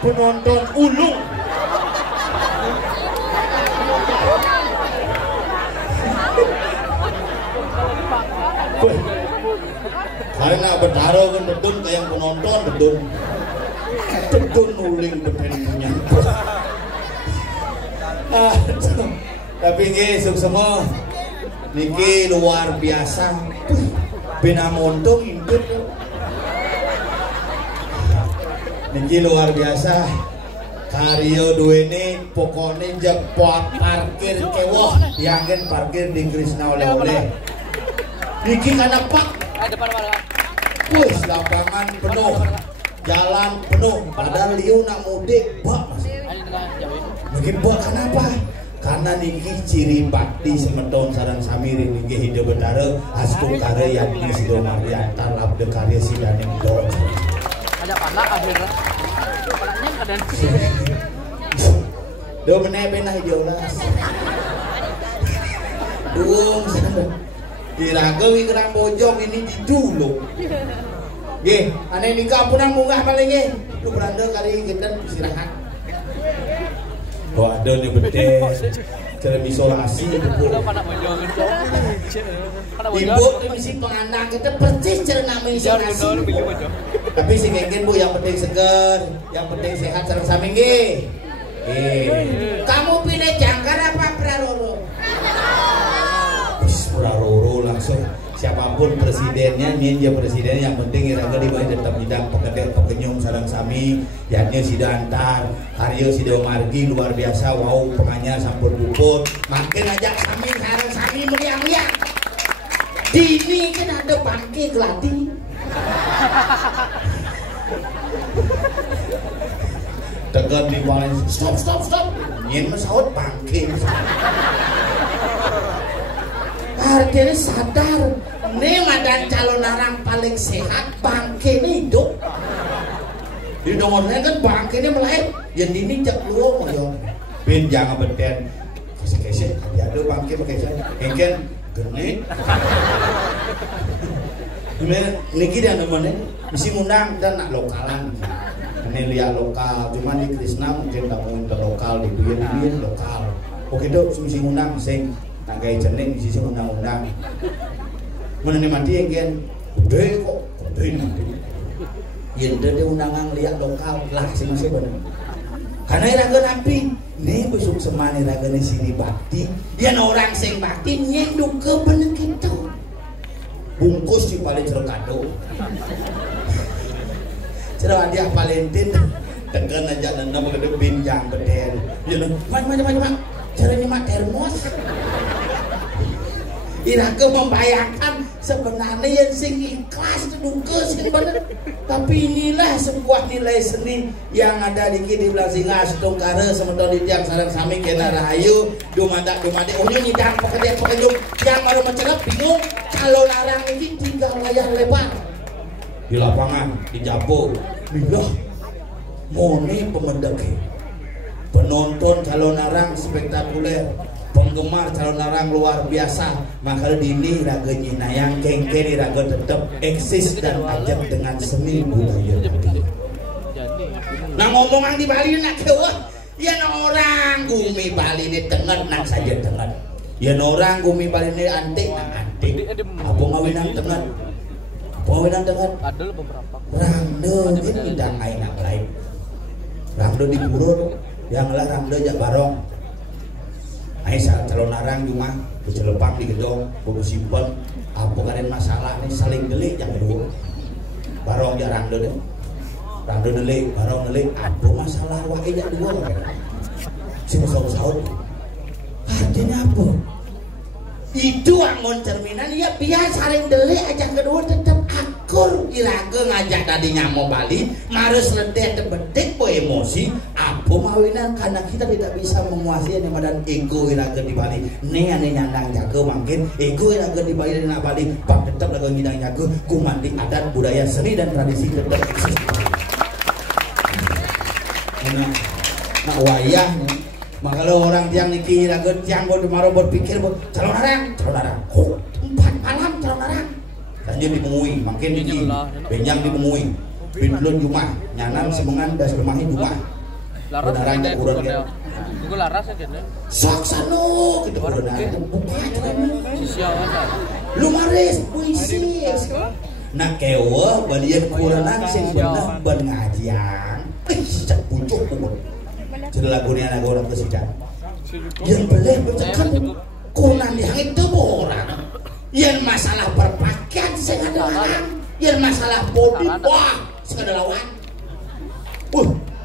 penonton ulung. Karena bertaruh kan bedun kayak penonton bedun uling bedunnya. Tapi nggih semua niki luar biasa. Pinamontong indut. Niki luar biasa. Karyo duweni pokoknya jepot parkir kewoh dianggen parkir di Krisna oleh-oleh. Niki karena pak wis lapangan penuh, jalan penuh, padahal liu nak mudik pak. Mungkin buat kenapa? Karena niki ciri bakti semeton sarang samiri niki hidup betara astu karya yang di sido mariantar labde karya sidaning do. Ada panak akhirnya. Panaknya kadang. Do meneh benah diolas. Dung diraga wi kerang bojong ini di dulu. Nggih, ane nikah punang munggah paling nggih. Lu beranda kali geden istirahat. Oh ada nih bedes, cara isolasi. Ibu misi penganang kita persis cara nama isolasi. Tapi si ngengken bu yang penting seger, yang penting sehat sareng sami nggih. Kamu pilih jangkar apa praroro? Praroro langsung siapapun presidennya, ninja presiden yang penting iraga di bawah tetap bidang pekenyum sareng sami, yakni sida antar, Aryo sida margi luar biasa, wow penganyar sampun puput, makin aja sami sareng sami meriang-riang. Dini kan ada bangke geladi. Tegan di bawah, stop. Nyen mesawat bangke. Artinya sadar, nih madan calon orang paling sehat bangke ini hidup. Di nomornya kan bangke ini melahir, yang ini jak luar ya. Bin jangan beten, kese ada bangke pakai saya, engken genit. Niki dia namanya, mesti ngundang dan nak lokalan. Ini lihat lokal, cuma di Krishna mungkin tak mau lokal, di Bian lokal. Oke dok, mesti ngundang sing. Nagai jening di sisi undang-undang. Mana mati yang kan, gede kok, gede mati. Yang ada undangan lihat lokal lah sih benar. Karena iraga napi, nih besok semani iraga di sini bakti. Yang orang sing bakti nyenduk ke bener gitu. Bungkus di paling ceruk kado. Ceruk dia Valentine, tekan aja dan nama gede binjang beden. Jangan macam-macam. Caranya mak termos. Iraga membayangkan sebenarnya yang sing ikhlas duka sing bener. Tapi inilah sebuah nilai seni yang ada di kini belah singa setungkara sementara di tiang sarang sami kena rahayu dumadak ohnya nyidang pekerjaan yang baru mencerap bingung kalau larang ini tinggal layar lebar di lapangan di Japo bilah mone pemendaki penonton calon larang spektakuler, penggemar calon larang luar biasa. Maka dini raga nyinayang kengkeri raga tetap eksis dan ajak dengan seni budaya. Nah ngomongan di Bali nak kewah, ya orang gumi Bali ini tengah nak saja tengah. Ya orang gumi Bali ini antik nak antik. Apa ngawinan tengah? Apa ngawinan tengah? Ada beberapa. Rangde ini dan lain. Rangde di Purur. Yang larang dejak barong. Aisyah calon larang cuma bercelepang di gedong, kudu simpen. Apa kalian masalah nih saling delik yang kedua. Barong jarang deh. Rangdo delik, barong delik. Apa masalah wae jak dua kan? Sing saut-saut. Artinya apa? Itu angon cerminan ya biasa saling delik aja kedua tetap akur. Iraga ngajak tadinya mau Bali, harus letih tebetik po emosi. Apa mawinan karena kita tidak bisa menguasai yang badan ego iraga di Bali. Nih ane nyandang jaga mungkin ego iraga di Bali dan Bali. Pak tetap laga nyandang jaga. Kumandi adat budaya seni dan tradisi tetap eksis. Nah wayahnya. Maka lo orang tiang niki iraga tiang bodoh maro berpikir calon larang. Oh 4 malam calon larang. Tanya dipemui, makin niki benyang dipemui. Bindlun Jumah, nyanam semengan das bermahi Jumah. Laras ada kurang ya. Gue laras aja nih. Saksano kita udah buka juga nih. Siapa? Lumaris puisi. Nak kewa balian kuranan sing bener ben ngajian. Cak pucuk pun. Jadi lagunya anak orang kesidang. Yang boleh bercakap kunan yang itu orang. Yang masalah berpakaian sing ada orang. Yang masalah body wah sing ada lawan.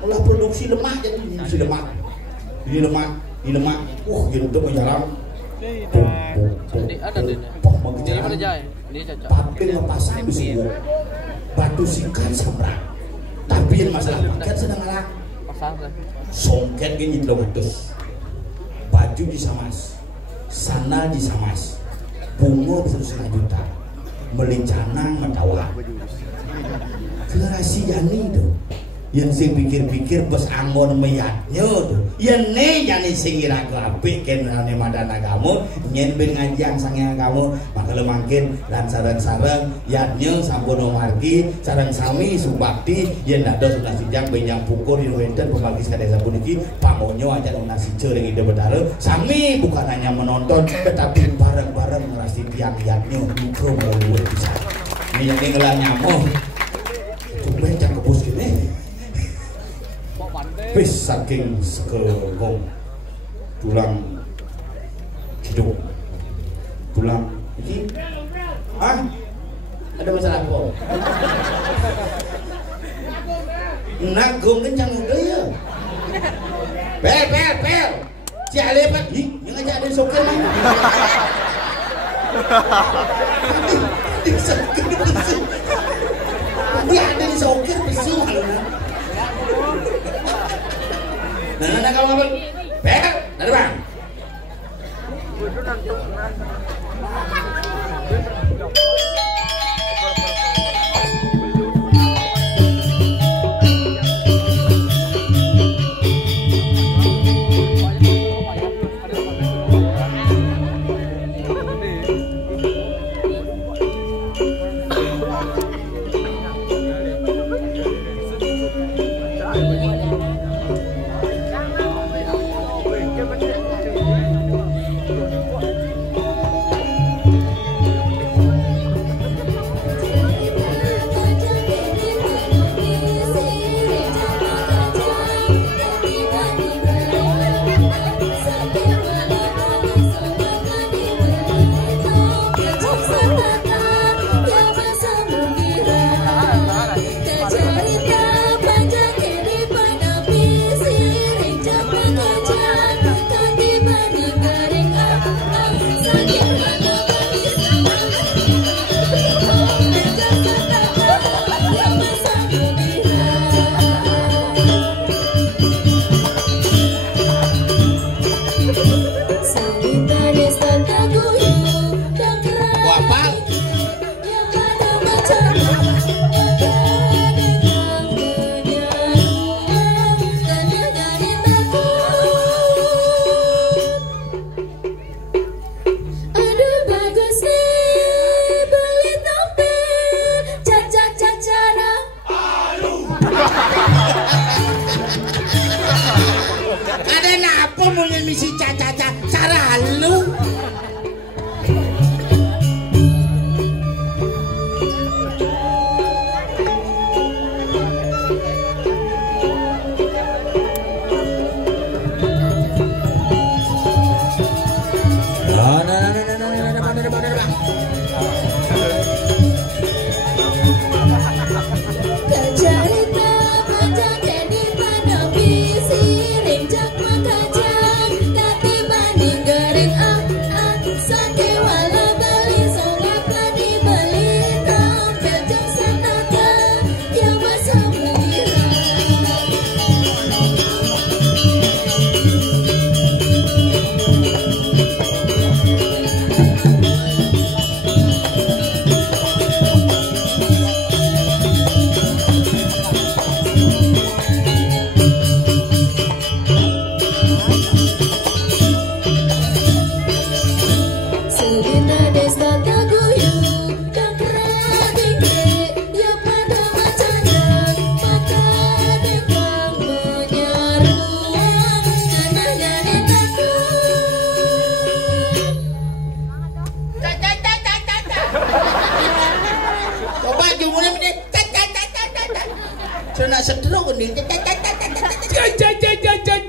Olah produksi lemak jadi produksi lemak. Ini lemak. Gitu tuh menjalan. Jadi ada deh. Jadi mana jaya? Ini caca. Papil pasang besi. Batu sikat samrak. Tapi yang masalah paket sedang alang. Pasang kan. Songket gini kilometus. Baju disamas. Sandal disamas. Bunga bisa 1,5 juta. Melincana ngetawa. Generasi Yani tuh. Yang sing pikir-pikir bos anggon meyatnya tuh. Yang nih jani sing iraga apik kenane madana kamu nyen ben ngajang sange kamu maka lemangkin lan sareng-sareng yatnya sampun margi sareng sami subakti yen dado sudah sijang benjang pukul di wenten pembagi sadesa puniki pamonyo aja nasi ceuring ide bedare sami bukan hanya menonton tetapi bareng-bareng ngerasi tiang yatnya mikro mau bisa. Ini yang ngelah nyamuk. Coba cak kebus gini. Wis saking sekegong tulang hidup tulang ini Hah? Ada masalah apa? Nagong kencang udah ya. Pel. Si Alepat, yang ngajak ada sokir nih. Di sokir besu. Dia ada di sokir besu malu. Nah, kamu apa? Pel, ada bang.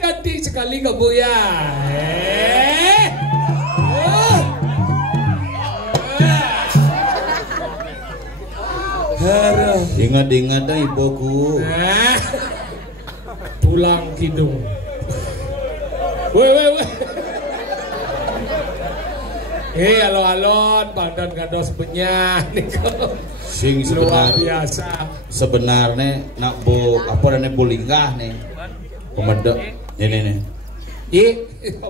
Nanti sekali kamu ya. Ingat-ingat dah ibuku. Tulang kidung. Weh. Alon-alon pandan kados benyah niko. Sing Luar biasa. Sebenarnya nak bo apa rene bolingkah nih. Pemedek. Nih.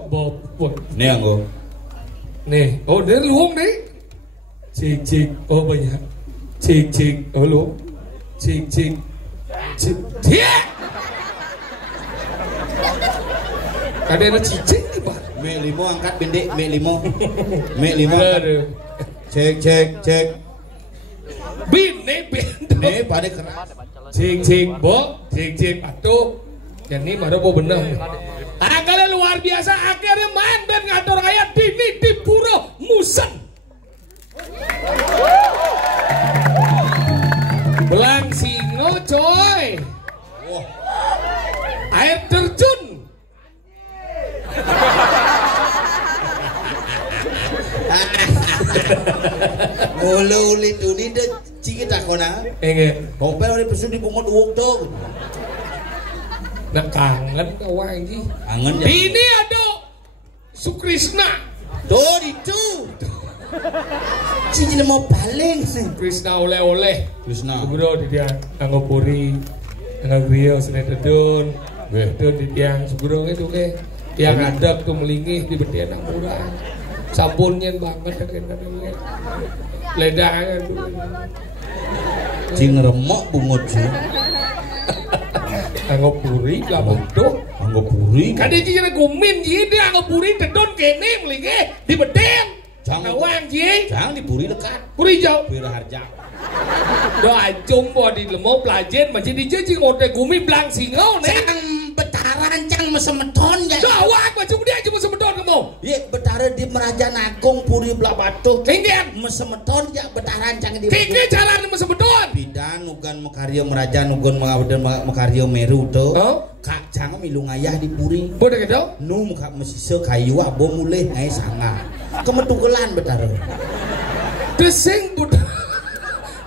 Bob. Nih anggo. Nih, oh dia luang nih. Cik, oh banyak. Cik, oh luang. Cik. Dia. Ada cicing di bar. Mek limo angkat bendek, mek limo. Cek. Bine. Nih pada keras. Cik, atuh. Jadi baru mau bener. Akalnya luar biasa. Akhirnya main dan ngatur ayat dini di Puro Musen. Belang singo coy. Air terjun. Uli tu ni dah cikit aku nak. Kompel ni pesu di pungut uang tu. Nak kangen kawan ni. Kangen. Ini ada Sukrishna. Tuh itu. Cici mau paling sih. Krishna oleh-oleh. Krishna. Bro di dia anggapuri, anggaprio senetedun. Betul di tiang seburung itu ke. Yang ada tuh melingih di beti anak murah. Sabunnya banget kan. Ledangan dulu. Cing remok bungut sih. Anggapuri lah bentuk. Anggapuri. Kadang cina gumin ji dia anggapuri tedon kene melingih di beti. Jangan wang ji. Jangan di puri dekat. Puri jauh. Puri harja. Doa ajung bo di lemau pelajen masih dijiji ngote gumi belang singo nih. Cang betaran cang mesemeton ya. Doa wang macam dia cuma semeton kamu. Iya betara di Merajan Agung Puri Belah Batu. Tinggian mesemeton ya betaran cang di. Tinggi cara mesemeton. Bidan ugan mekario Merajan ugan mekario Meru tuh. Kak cang milu ngayah di Puri. Boleh gitu? Nu muka mesise kayu abo mulih ngai sanga. Kemetukelan betara. Desing bud.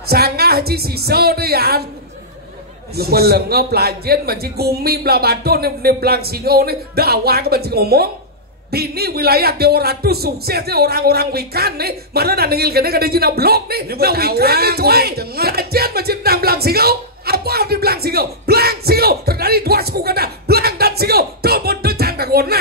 Sangah ci sisa deh ya. Lepas lengah pelajen macam gumi belah batu ni belang singo ni dakwah ke macam ngomong. Di ni wilayah Dewa Ratu sukses ni orang-orang wikan ni. Mana dah nengil kena kada Cina blok ni. Dah wikan ni cuy. Pelajen macam dah belang singo. Apa arti belang singo? Belang singo terdiri dua suku kata belang dan singo. Tu bodoh cantik warna.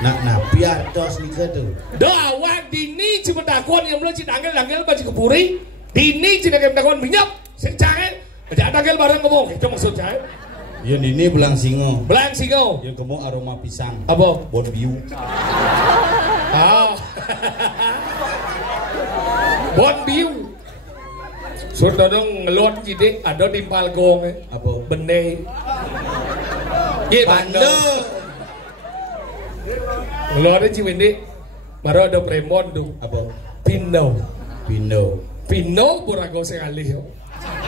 Nah biar tos ni ke tu. Dakwah dini cuma takon yang belum citanggal baju kepuri. Dini cina kem takon minyak. Secare, macam tanggal barang ngomong. Itu maksud saya. Yang ini belang singo. Belang singo. Yang kamu aroma pisang. Apa? Bon biu. Bon biu. Sudah dong ngelot jidik ada di palgong. Apa? Bende. Ye Banda. Ngelot aja bende. Baru ada premon tu. Apa? Pino. Pino burago sekali yo.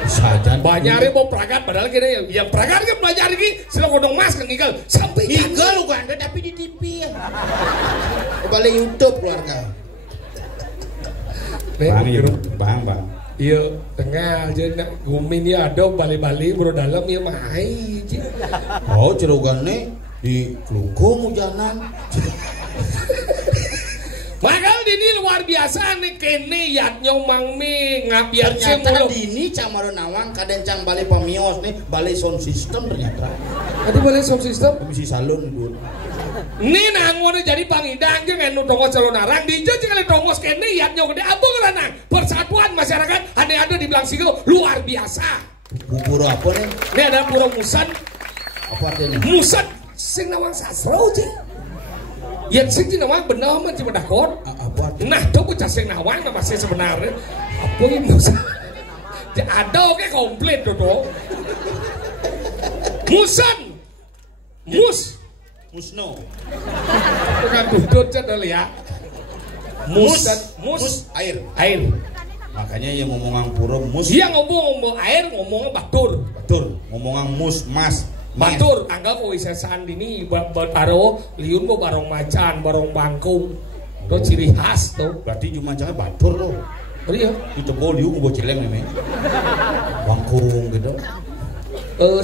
Sajan. Banyak hari mau peragat padahal kini yang peragat kan belajar lagi sila kodong mas kan igal sampai igal bukan tapi di TV ya. Balik YouTube keluarga. Bang. Iya tengah aja nak gumin ya ada balik-balik bro dalam ya mahai. Oh cerugane di Klugo mujanan. Makal dini luar biasa nih kene yat nyomang mi ngabiar ternyata dini camaro nawang kaden cang balik pamios nih balik sound system ternyata. Aduh balik sound system? Komisi salon dulu. Ini nangone jadi pangidang je ngenu tongos calon narang di je kali tongos kene yat nyong gede abang lanang persatuan masyarakat ada di belang singo luar biasa. Pura apa nih? Ini ada pura musan. Apa artinya? Musan sing nawang sastra je. Yang sing nawang benar man cuma dakon. Apa? Nah, tu pun sing nawang nama sih sebenarnya. Apa ini musan? Ada oke komplit tu. Musan. Musno. Bukan dudut je ya. Mus air. Makanya yang ngomongan pura mus. Dia ngomong air ngomongnya batur. Ngomongan mus mas. Batur, anggap kau bisa sandini baro liun bo barong macan, barong bangkung. Itu ciri khas tuh. Berarti cuma jangan batur loh. Iya. Itu bol liun bo celeng nih. Bangkung gitu.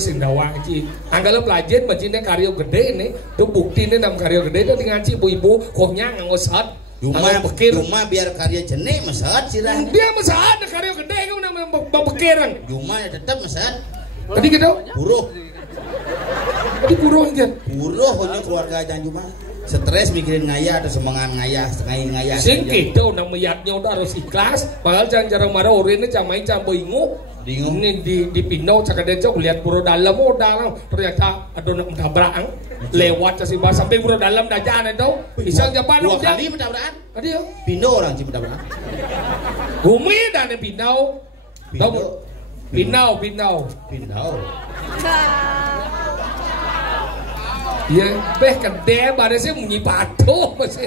Sindawang ci. Anggap pelajen macamnya karyo gede nih. Tuh bukti nih nam karyo gede tuh dengan ci ibu-ibu koknya ngangosat. Cuma biar karya jenek mesat sirah. Dia mesat karyo gede kan nama bekerang. Cuma tetap mesat. Tadi gitu. Buruh. Tadi buruh aja. Buruh punya keluarga aja cuma stres mikirin ngayah atau semangat ngayah ngayah. Sing kita udah meyatnya udah harus ikhlas. Padahal jangan jarang marah orang ini jangan main jangan boingu. Ini di Pino cakap jauh lihat buruh dalam udah ternyata ada nak mentabrak lewat si bas sampai buruh dalam dah jalan itu. Isang japan dua kali mentabrakan. Tadi ya. Pino orang sih mentabrakan. Bumi dan Pino. Pinau. Ya, kedai barisnya munyi batu masih.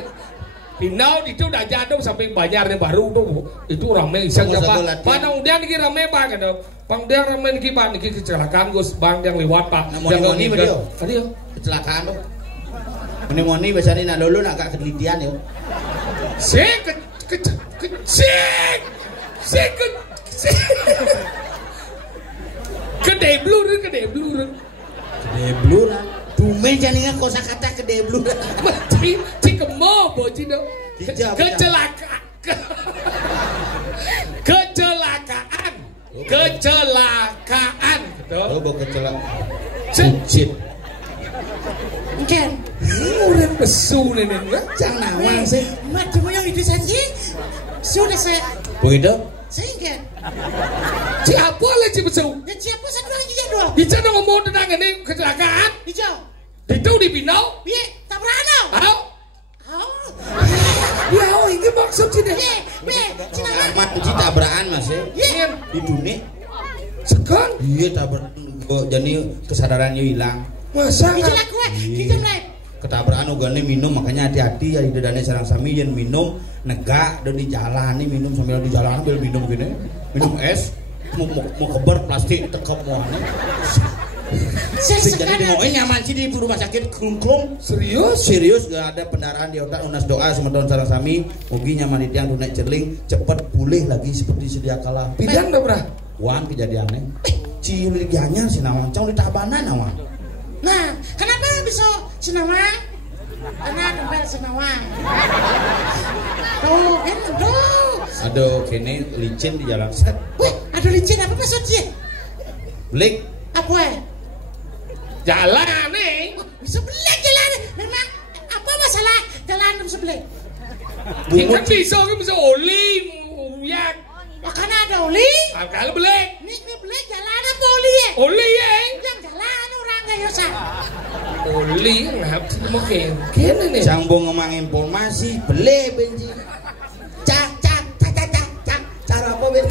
Pinau itu udah jatuh sampai banyak baru tuh. Itu ramai isang apa? Padang dia niki ramai pak ada. Pang dia ramai niki pak niki kecelakaan gus bang yang lewat pak. Moni beliau. Tadi yo. Kecelakaan tuh. Moni biasanya nak lulu nak gak kelitian yo. Kedebluran. Kedebluran. Dumen janingan kosakata kedebluran. Cikemo boci dong. Kecelakaan. Oh, bawa kecelakaan. Cincin. Kan. Udah besu nenek. Jangan nawang sih. Mak cuma yang itu saja. Sudah saya. Begitu? Sehingga. Siapa lagi besu? Dan siapa satu lagi dia dua? Hijau dong ngomong tentang ini kecelakaan. Hijau. Itu di Pinau. Iya, tabrakan. Halo. Ya, ini maksud sini. Amat uji tabrakan mas ya. Iya. Di dunia. Sekan? Iya tabrakan. Jadi kesadarannya hilang. Masa? Itulah gue. Kita mulai. Ketabrakan ugane minum makanya hati-hati ya di dadane sarang sami yen minum negak dan di jalan nih minum sambil di jalan ambil minum gini. Minum es. Mau kebar plastik tekep muane. Jadi di mau nyaman sih di rumah sakit klung. Serius gak ada pendarahan di otak unas doa semeton sarang sami mugi nyaman di tiang dunia cerling cepat pulih lagi seperti sedia kala. Pidan dah brah. Wan kejadiannya. Cilik gianyar si nawang cang di tabanan nawang. Nah, kenapa bisa senawang? Karena tempel senawang. Tuh, kan tuh. Aduh, kene licin di jalan set. Wih, ada licin apa maksudnya? Belik. Apa ya? Jalan nih. Bisa belik jalan. Memang apa masalah jalan bisa belik? Kan bisa oli, uyak. Ya karena ada oli. Kalau belik. Ini belik jalan apa oli ya? Oli ya. Yang jalan orang gak yosa. Oli ngap mungkin. Kene nih. Sambung ngomong informasi, belik bensin. Cak. Cara apa ben?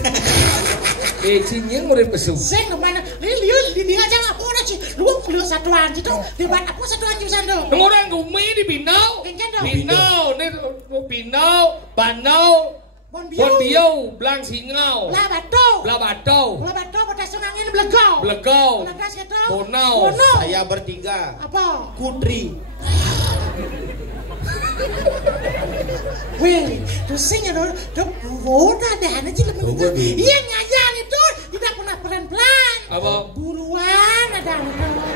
Cincin murid besu. Saya kemana? Lihat di aja nggak boleh sih. Lu satuan situ. Debat apa satuan di sana? Orang Gumi di Pinau. Pinau, nih Pinau, Banau. Bonbio, Blang Singau, Blabato, pada sungangin Blegau, Bonau, Saya bertiga. Apa? Kudri. Wih, dosanya dong, ada aja lebih. Iya ngajar itu tidak pernah pelan-pelan. Apa? Buruan ada.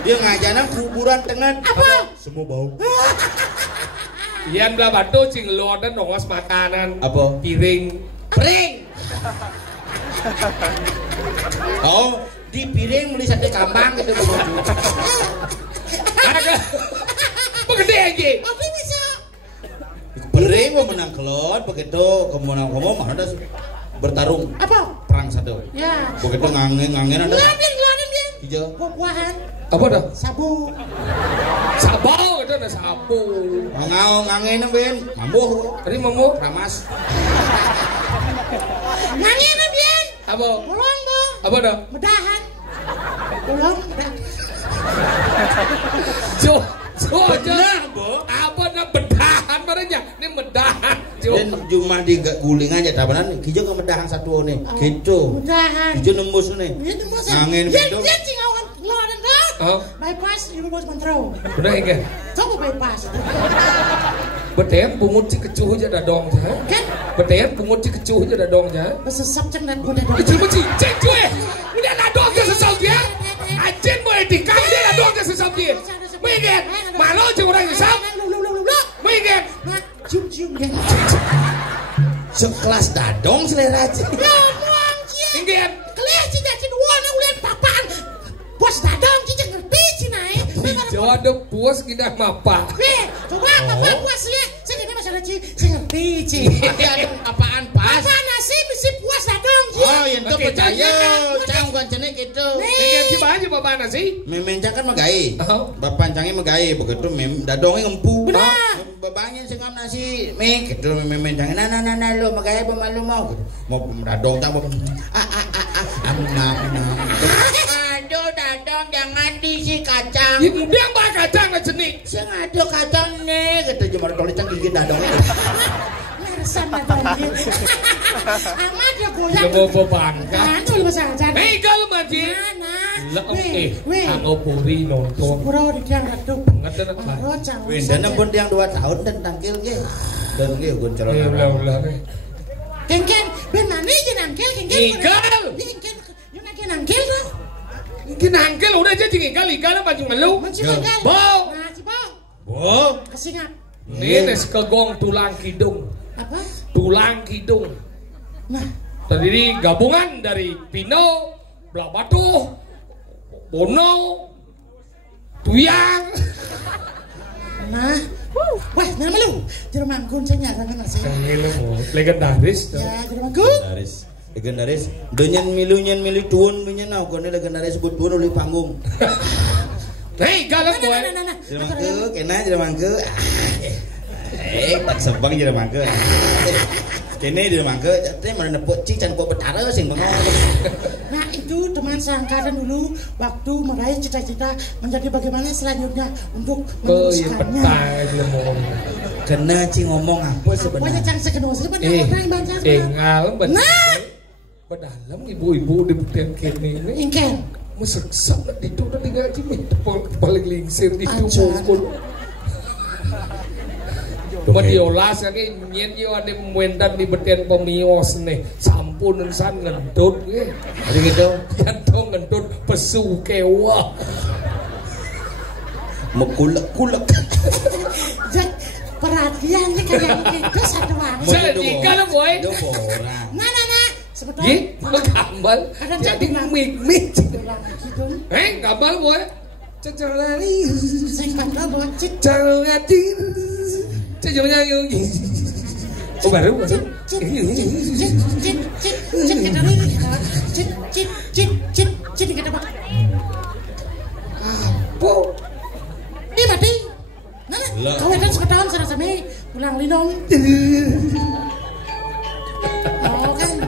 Dia ngajarnya kuburan tengah. Apa? Semua bau. Iyan Blabato cing lodan nongos makanan. Apa? Piring. Oh, di piring beli sate kambang gitu. Agak. Begede aja. Apa bisa? Piring mau menang kelot begitu kemenang ngomong ada bertarung. Apa? Perang satu. Ya. Begitu ngangen ada. Ngeladen dia. Hijau. Buah-buahan. Apa dah? Sabu. Sabau itu ada sabu. Ngau ngangen ben. Mambuh. Tadi mau Ramas. Ngangen dia. Apa? Pulang bo. Apa dah? Medahan. Pulang medah. Jo aja. Apa nak bedahan marahnya? Ini medahan. Dan cuma di guling aja tabanan hijau ke medahan satu nih. Gitu. Medahan. Hijau nembus nih. Ngangen gitu. Dia tinggal ngeluarin dah. Bypass ibu bos mentro. Benar enggak? Coba bypass. Betean bungut si kecuh aja dadong aja. Kan? Betean bungut si kecuh aja dadong aja. Besesap ceng dan kuda dong. Itu mesti cek cuy. Udah dadong ke sesau dia. Ajen mau etika dia dadong ke sesau dia. Mingin. Malu ceng orang sesau. Mingin. Cium-cium ya. Sekelas dadong selera aja. Ya muang cia. Mingin. Kelihatan cina cina wana ulian papan. Bos dadong cina ngerti cina ya. Jawa ada puas kita mapa. Coba apa puas ya? Saya ini masalah ci, saya ngerti ci. Apaan pas? Apa nasi mesti puas dadong ci. Oh, yang itu percaya. Cang bukan cenek gitu. Ini gimana aja bapak nasi? Memencang kan megai. Bapak cangnya megai begitu dadongnya ngempu. Benar. Babanya sengam nasi. Gitu memencangnya nah lo megai pemalu mau. Mau dadong tak mau. Aduh dadong jangan diisi kacang. Ya udah mbak kacang lah jenik. Saya ngadu kacang nih. Gitu cuma tolicang gigit dadongnya. Ngeresan dadong. Amat ya goyang. Ya bawa bangka. Anu lu bahasa aja. Kalau mati. Anggo puri nonton. Pura di tiang raduk. Ngerti nak lah. Rocang. Wendana pun yang 2 tahun dan tangkil ke. Dan ge gun calon. Ya ulah. Kengken, ben mana aja nangkel kengken. Igal. Kengken, you nangkel tuh. Mungkin nangkel udah aja igal pancing malu. Mancing nangkel. Bo. Nah, si Bo. Bo. Kesingap. Ini kegong tulang kidung. Apa? Tulang kidung. Nah, Tadi gabungan dari Pino, Belah Batu, Bono, Tuyang. nah. Wah, nama lu. Jero mangkun saya nyarangan nasi. Legendaris. Ya, jero mangkun. Legendaris. Donyan milu tuun donyan nau kone legendaris sebut tuun oleh panggung. Hei, galak boy. Jeremangke, kena jeremangke. Tak sebang jeremangke. Kene jeremangke, tapi mana nepuk cik can kok betara sing bengong. Nah, itu teman seangkatan dulu waktu meraih cita-cita menjadi bagaimana selanjutnya untuk meneruskannya. Kena cing ngomong apa Pokoknya sebenarnya? cang sekedua sebenarnya orang banyak. Ngalem bener. Nah, Pedalam ibu-ibu di buktian kene ini. ingken. Meseksak itu udah digaji paling lingsir di Ajar. mukul. Mediolas ini nyen yo ade muendan di beten pemios nih sampun san ngentut ge. Ada gitu. Jantung ngentut pesu kewa. Mekulek-kulek. Jadi perhatiannya kayak gitu satu orang. Jadi kan boy. Nah. Sebetulnya. Gi, gambal. Jadi mik. Gitu. Gambal boy. Cecerani. Saya pandang buat cit. Carangati. Ceceranya yung. Oh baru. Cit kita pak. Po. Ini mati. Nah, kawetan seketahuan sana-sana pulang linong. Oh kan.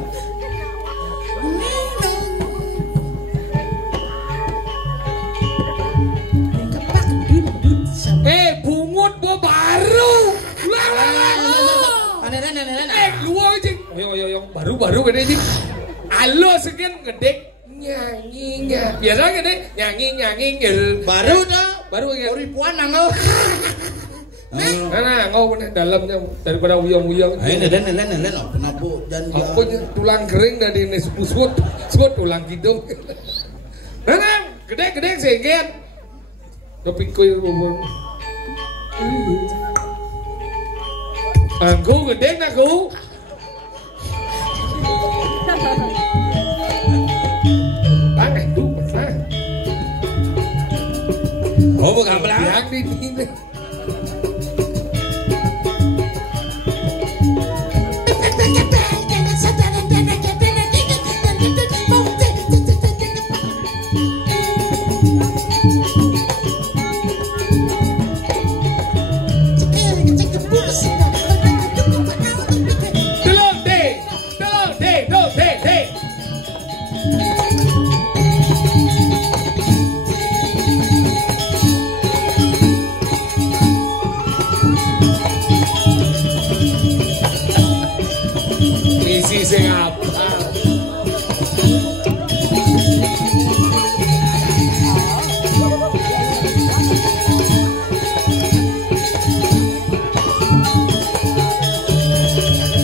Bungut bo baru. Luar aja. Yo baru gede sih. Alo sekian gede nyanyinya. Biasa gede nyanyi Baru dah. Baru ya. Ribuan nangau. Nah, ngau bener dalamnya daripada uyang-uyang. Ayo nelen kenapa dan Aku tulang kering dari ini sebut tulang hidung. Nah, gede segen. Tapi kuy Aku gede aku. Itu. Oh, bukan belah. Yang di sini. Sing apa?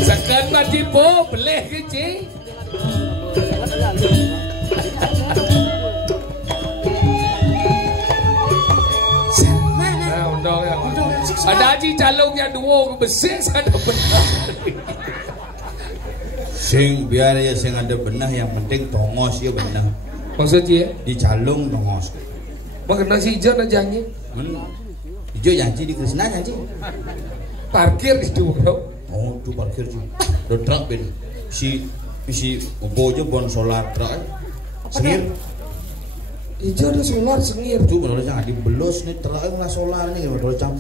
Sekan mati po, beleh kecil. Ada aji calong yang dua besar sana benar. Sing biar ya sing ada benah yang penting tongos ya benah. Maksudnya Di calung tongos. Makna si Ijo na janji. Ijo janji di Krishna janji. Parkir itu bro. Oh, tu parkir tu. Do truk ben. Si bojo bon solar truk. Sengir. Ijo ada solar sengir. Tu benar jangan dibelos nih truk lah solar nih benar jam.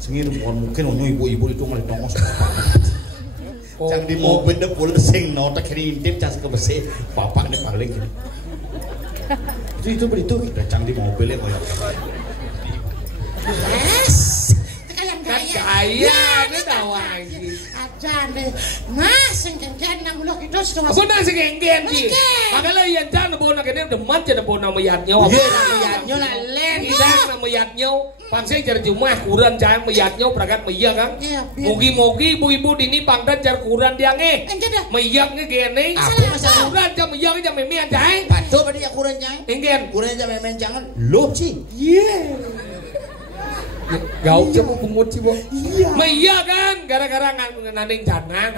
Sengir mungkin onyo ibu-ibu itu ngeliat tongos. Cang di mobil deh pula sing notak kerintip cas ke besi bapak nih paling gini. Itu beritu kita cang di mobilnya koyak. Yes. Kaya ini tawang. Aja deh. Nah, sing kengken nang ulah kita sudah. Aku nasi kengken sih. Makanya yang jangan bawa nak ini demat jangan bawa nama yatnya. Iya, yatnya lah len. Sang na mayat nyo. Pangsay jar jumah kuran jang mayat nyo berangkat mayak kan. Mogi-mogi ibu-ibu dini pangdan jar kuran diange. Mayak nge gene. Kuran jam mayak jam memian jang. Patuh pada kuran jang. Enggen. Kuran jam memen jangan. Lo sih. Gauk cuma pungut sih bo. Mayak kan. Gara-gara nanding canang.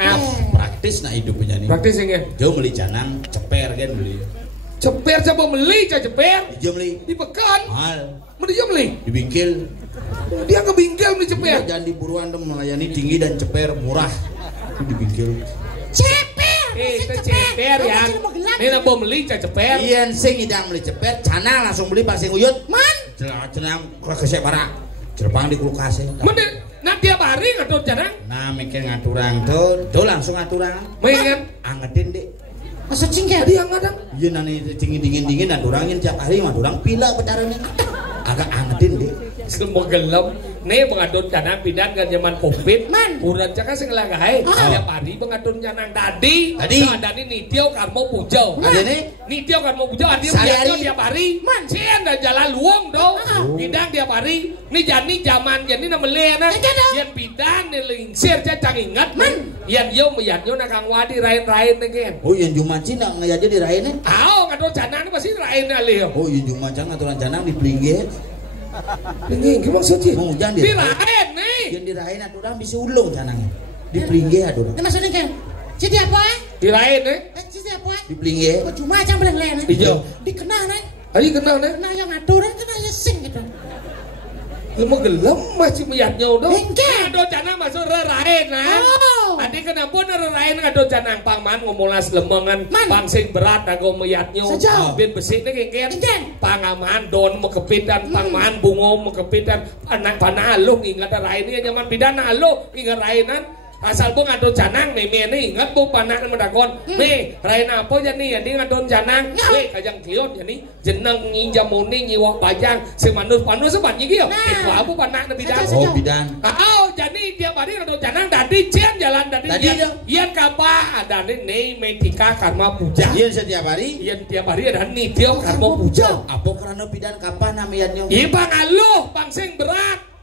Praktis nah hidupnya nih. Praktis enggen. Jauh beli canang, ceper kan beli. Ceper coba beli ceper. Dia beli. Di pekan. Mahal. Mana dia beli? Di bingkil. Dia ke bingkil beli ceper. Jangan di buruan dong melayani tinggi dan ceper murah. Itu di bingkil. Ceper. Itu ceper ya. Ini nak beli ceper. Iyan sing idang beli ceper, canang langsung beli pasing uyut. Man. Cenang kesek para. Jerpang di kulkas. Mana nak tiap hari ngatur canang? Nah mikir ngaturang tuh langsung ngaturang. Mengen Angetin deh. Masa cingkat? Dia ngadang. Iya nani dingin ngaturangin tiap hari ngaturang pila pecarannya. Agak angetin deh. Semua gelap. Nih pengadun canang pidan kan zaman covid. Man. Uran cakap sengelagahay. Tiap hari pengadun canang tadi. Tadi. Tadi nitio karmo pujau. Ada nih. Nitio karmo pujau. Adi Sehari-hari. menjadi tiap hari. Man. Sian dah jalan luang dong. Pidang tiap hari. Nih jani zaman jadi nama lena. Yang pidan nih lingsir cacang ingat. Man. Yang yo meyat yo nak kang wadi rain-rain nih kan. Oh yang cuma Cina ngajar di rainnya. Aw ngadon canang pasti rain alih. Oh yang cuma Cina ngaturan canang di pelinggih. Ini gimana maksudnya? Mau jangan Di rain nih. Yang di rain aturan bisa ulung canangnya. Di pelinggih aturan. Ini maksudnya kan? Jadi apa? Di rain nih. Jadi apa? Di pelinggih. Cuma aja beleng-beleng. Iya. Dikenal nih. Ayo kenal nih. Kenal yang ngatur dan kenal yang sing gitu. Lama gelem masih meyatnya udah. Engke. Ado canang masuk rerain nah. Oh. Adi kenapa rerain ado canang pangman ngomolas lemengan Man. pangsing berat ago meyatnya. Sejauh. Ben besi nih kengken. Engken. Pangaman don mekepit dan pangman bungo mekepit dan anak panah alung ingat rain ini nyaman pidana alung ingat rainan. Asal bung ado canang nih ingat bu panak mendakon nih rain apa jadi jadi ngadon canang nih kajang tiot jadi jeneng jamuni nyiwak pajang si manus sebat nyigi yo itu apa panak nabi dan Oh bidan. jadi tiap hari ngadon canang tadi cian jalan tadi ian kapa ada nih metika karma puja Iya setiap hari. ian tiap hari ada nih tiap karma puja Apa karena bidan kapan namanya? iya bang aluh pangsing berat.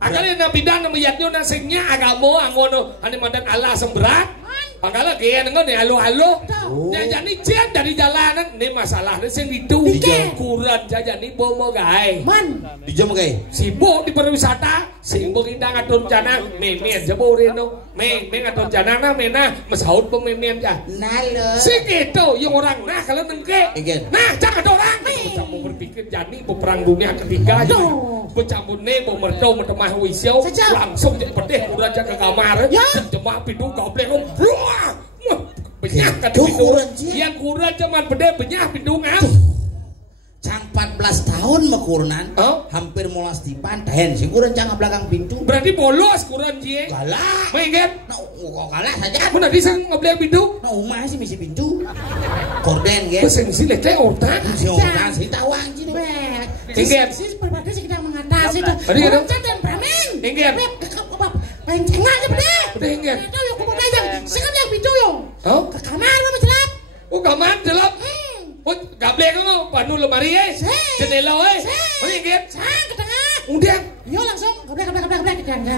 Akali na bidan na mayat nyo na singnya agamo angono ani mandan Allah semberat. Pangkala kaya nang ni halo-halo. Nya jani cian dari jalanan ni masalah ni sing itu. Kurang jajan ni bomo gae. Man. Dijam kay. Sibuk di pariwisata, sibuk indang atur canang, memen jabo reno. Men atur canang na mena masaud pong memen ja. Nalo. Sing itu yung orang nah kalau nengke. Again. Nah, jangan ada orang. Campur berpikir jani perang dunia ketiga. Bercampur nih pemerintah metemah wisyo langsung jadi pedih udah ke kamar jemaah pintu goblek banyak kan pintu yang kurang cuman pedih banyak pintu ngap Cang 14 tahun mekurunan hampir molas di pantai sih kurang cang belakang pintu berarti bolos kurang cie galak mengingat kok kalah saja mana bisa ngebelak pintu nah umah sih misi pintu korden kan mesin sih leknya otak si orang sih tawang sih Ingat. Sisi berbagi sih kita mengatasi itu. Tadi kan? Orang dan Bramin. Ingat. Paling tengah aja bedeh. Udah ingat. Itu yang kemudian yang sekarang yang pintu yung. Oh? Ke kamar lu menjelap. Oh kamar jelap. Oh gablek lo, panu lemari jendela Oh ingat. Sang ke tengah. Udah. Yo langsung gablek ke tengah.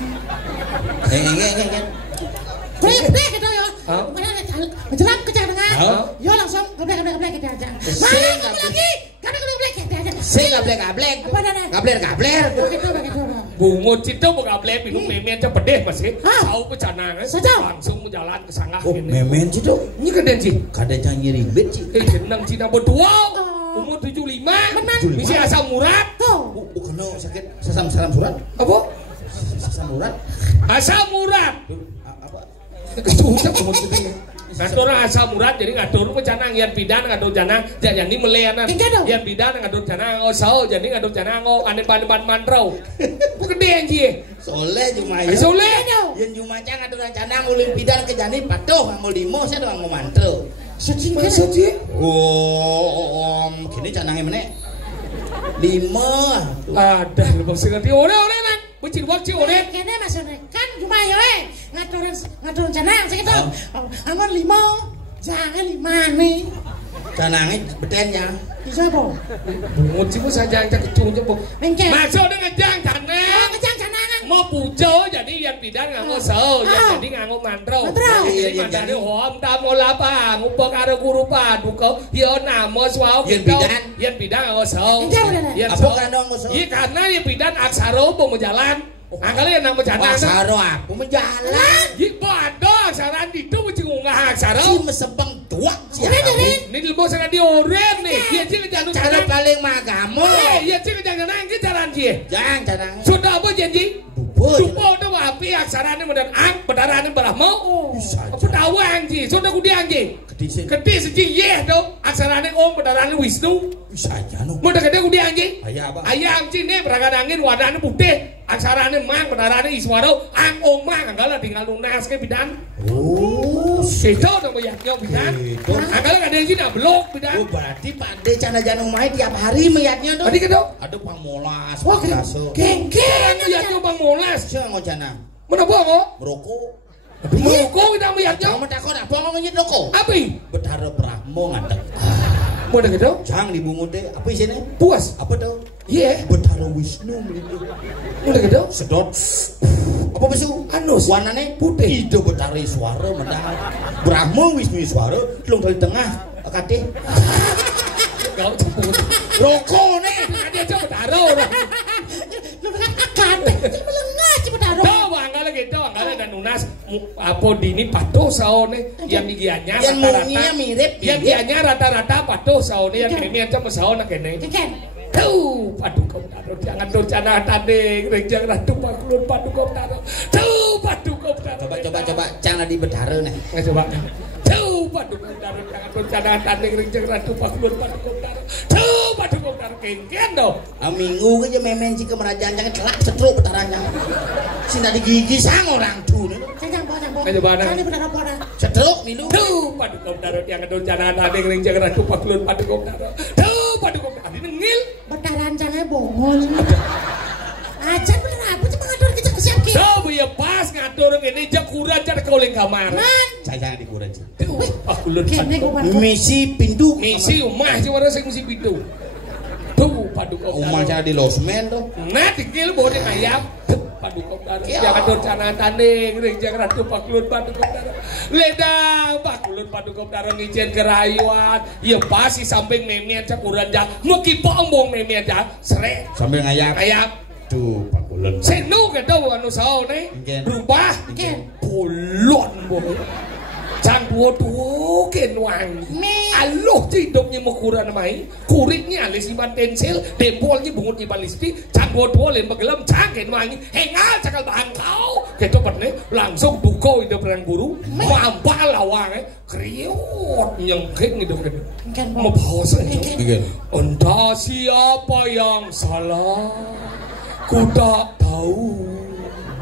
Enggak. Gablek gitu yo. Menjelap ke tengah. Yo langsung gablek ke tengah. Mana lagi? Gablek ke tengah. Saya gablek. Apa dah? Gabler. Begitu. Bungut itu mau gablek minum memen aja pedih masih. Tahu pecanang langsung jalan ke sana. Oh memen sih tuh. Ini kadang sih. Kadang canggih ribet sih. Jeneng Cina berdua. Umur 75. Misi asal murad. Bukan no sakit salam surat. Apa? Sasam murad. Asal murad. Apa? Kecucap umur gede. Ngatur asal murad jadi ngatur pecanang yang bidan ngatur canang jadi meleanan yang bidan ngatur canang osau jadi ngatur canang ane pan mantrau gede anjir soleh cuma ya soleh yang cuma cang ngatur canang ulin bidan ke jani patuh nganggo limo saya doang ngomantro suci kini canangnya mana limo ada lu sing ngerti ore nang bucin wakci ore kene maksudnya kan cuma yo ngaturin canang segitu. Amun 5 jangan 5 nih. Canangnya betennya. Bisa po. Bungut sih saya jangan kecung coba. Mengke. Maksudnya ngejang canang. Ngejang canangan. Mau pujo jadi yang bidan nganggo sel, yang jadi nganggo mantro. Jadi mandane hom tamo lapa, ngupo karo guru paduka, ya namo swau kita. Yang bidan nganggo sel. Apa kan nganggo sel? Iya karena yang bidan aksara mau jalan. Angkali yang nang berjalan. Aksara aku menjalan. Iya bodoh aksara itu mesti ngungah aksara. Si mesebeng tua sih. Ini lebo sana di orem nih. Iya sih jangan cara paling magamu. Iya sih jangan nangis jalan sih. Jangan. Sudah apa janji? Supo itu api aksaranya medan ang, bedarannya berahmo. Apa tawang ji? Sudah kudiang ji. Kedis ji ye tuh aksaranya om, bedarannya Wisnu. Bisa aja no. Mudah gede kudiang ji. Ayah apa? Ayam ji nih beragan angin warnanya putih. Aksaranya mang, bedarannya Iswaro. Ang om mang, enggak lah tinggal lunas ke bidan. Oh, itu udah meyaknya bidan. Enggak lah ada yang sini blok bidan. Oh berarti Pak De cana janung main tiap hari meyaknya dong. Tadi kan dong? Ada pangmolas. Wah geng-geng meyaknya pangmolas. Siapa mau cana? Mana buang kok? Merokok. Merokok kita meyaknya. Kamu takut apa ngomongin rokok? Apa? Betara Brahmo ngadek. Mau ada gitu? Jangan dibungut deh. Apa isinya? Puas. Apa tuh? Iya. Betara Wisnu begitu. Mau ada gitu? Sedot. Apa besu? Anus. Warnanya putih. Itu betara Iswara mendahat. Brahmo Wisnu Iswara. Telung dari tengah. Kade. Kau cepet. Rokok nih. Kade aja betara orang. Kade. Melengah si betara. Tahu angkala gitu. Angkala dan lunas. Apa dini patuh saone. Yang gigiannya rata-rata. Yang mirip. Yang gigiannya rata-rata patuh saone. Yang ini aja saone kene. Tuh, padu kau taruh jangan rencana tanding, jangan ratu pakulun padu kau taruh. Tuh, padu kau taruh. Coba, jangan di bedara nih. Nggak coba. Tuh, padu kau taruh jangan rencana tanding, jangan ratu pakulun padu kau taruh. Tuh, padu kau taruh kengken dong. Minggu aja memen si kemerajaan jangan celak setruk betaranya. Sina di gigi sang orang tuh. Jangan. Nggak coba nih. Jangan betara bodoh. Setruk milu. Tuh, padu kau taruh jangan rencana tanding, jangan ratu pakulun padu kau taruh. Tuh, padu kau taruh. Ini ngil. Betaran jangan bongol. Ajar bener apa cuma ngatur kita kesiap ki. Coba ya pas ngatur ini jakura jar kau leng kamar. Jangan dikurang. Pakulun Kene padu. gua Misi pintu. Misi umah cuma ada sing misi pintu. Tuh padu kau taruh. Umah cara di losmen tuh. Nah dikil boleh ayam. Padu kau taruh. Jangan rencana tanding, jangan ratu pakulun padu kau taruh. Ledang pakulun padu kau taruh ngijen kerayuan. Ya pasti samping memi aja kurang jak. Muki pombong memi aja. Sere. Sambil ngayak. Ayam. Tuh pakulan. Senu gitu anu sao nih. Rubah. Pulon boy. Sang dua ken wang. Aloh hidupnya mau kurang mai. Kuritnya alis iban tensil, dempolnya bungut iban listi. Sang dua len begelam ken wangi. Hengal cakal bangkau. Gitu nih langsung duko hidup perang guru. Mampal lawang kriot nyengking gitu kan. Mau bahasa itu. Entah siapa yang salah. Ku tak tahu.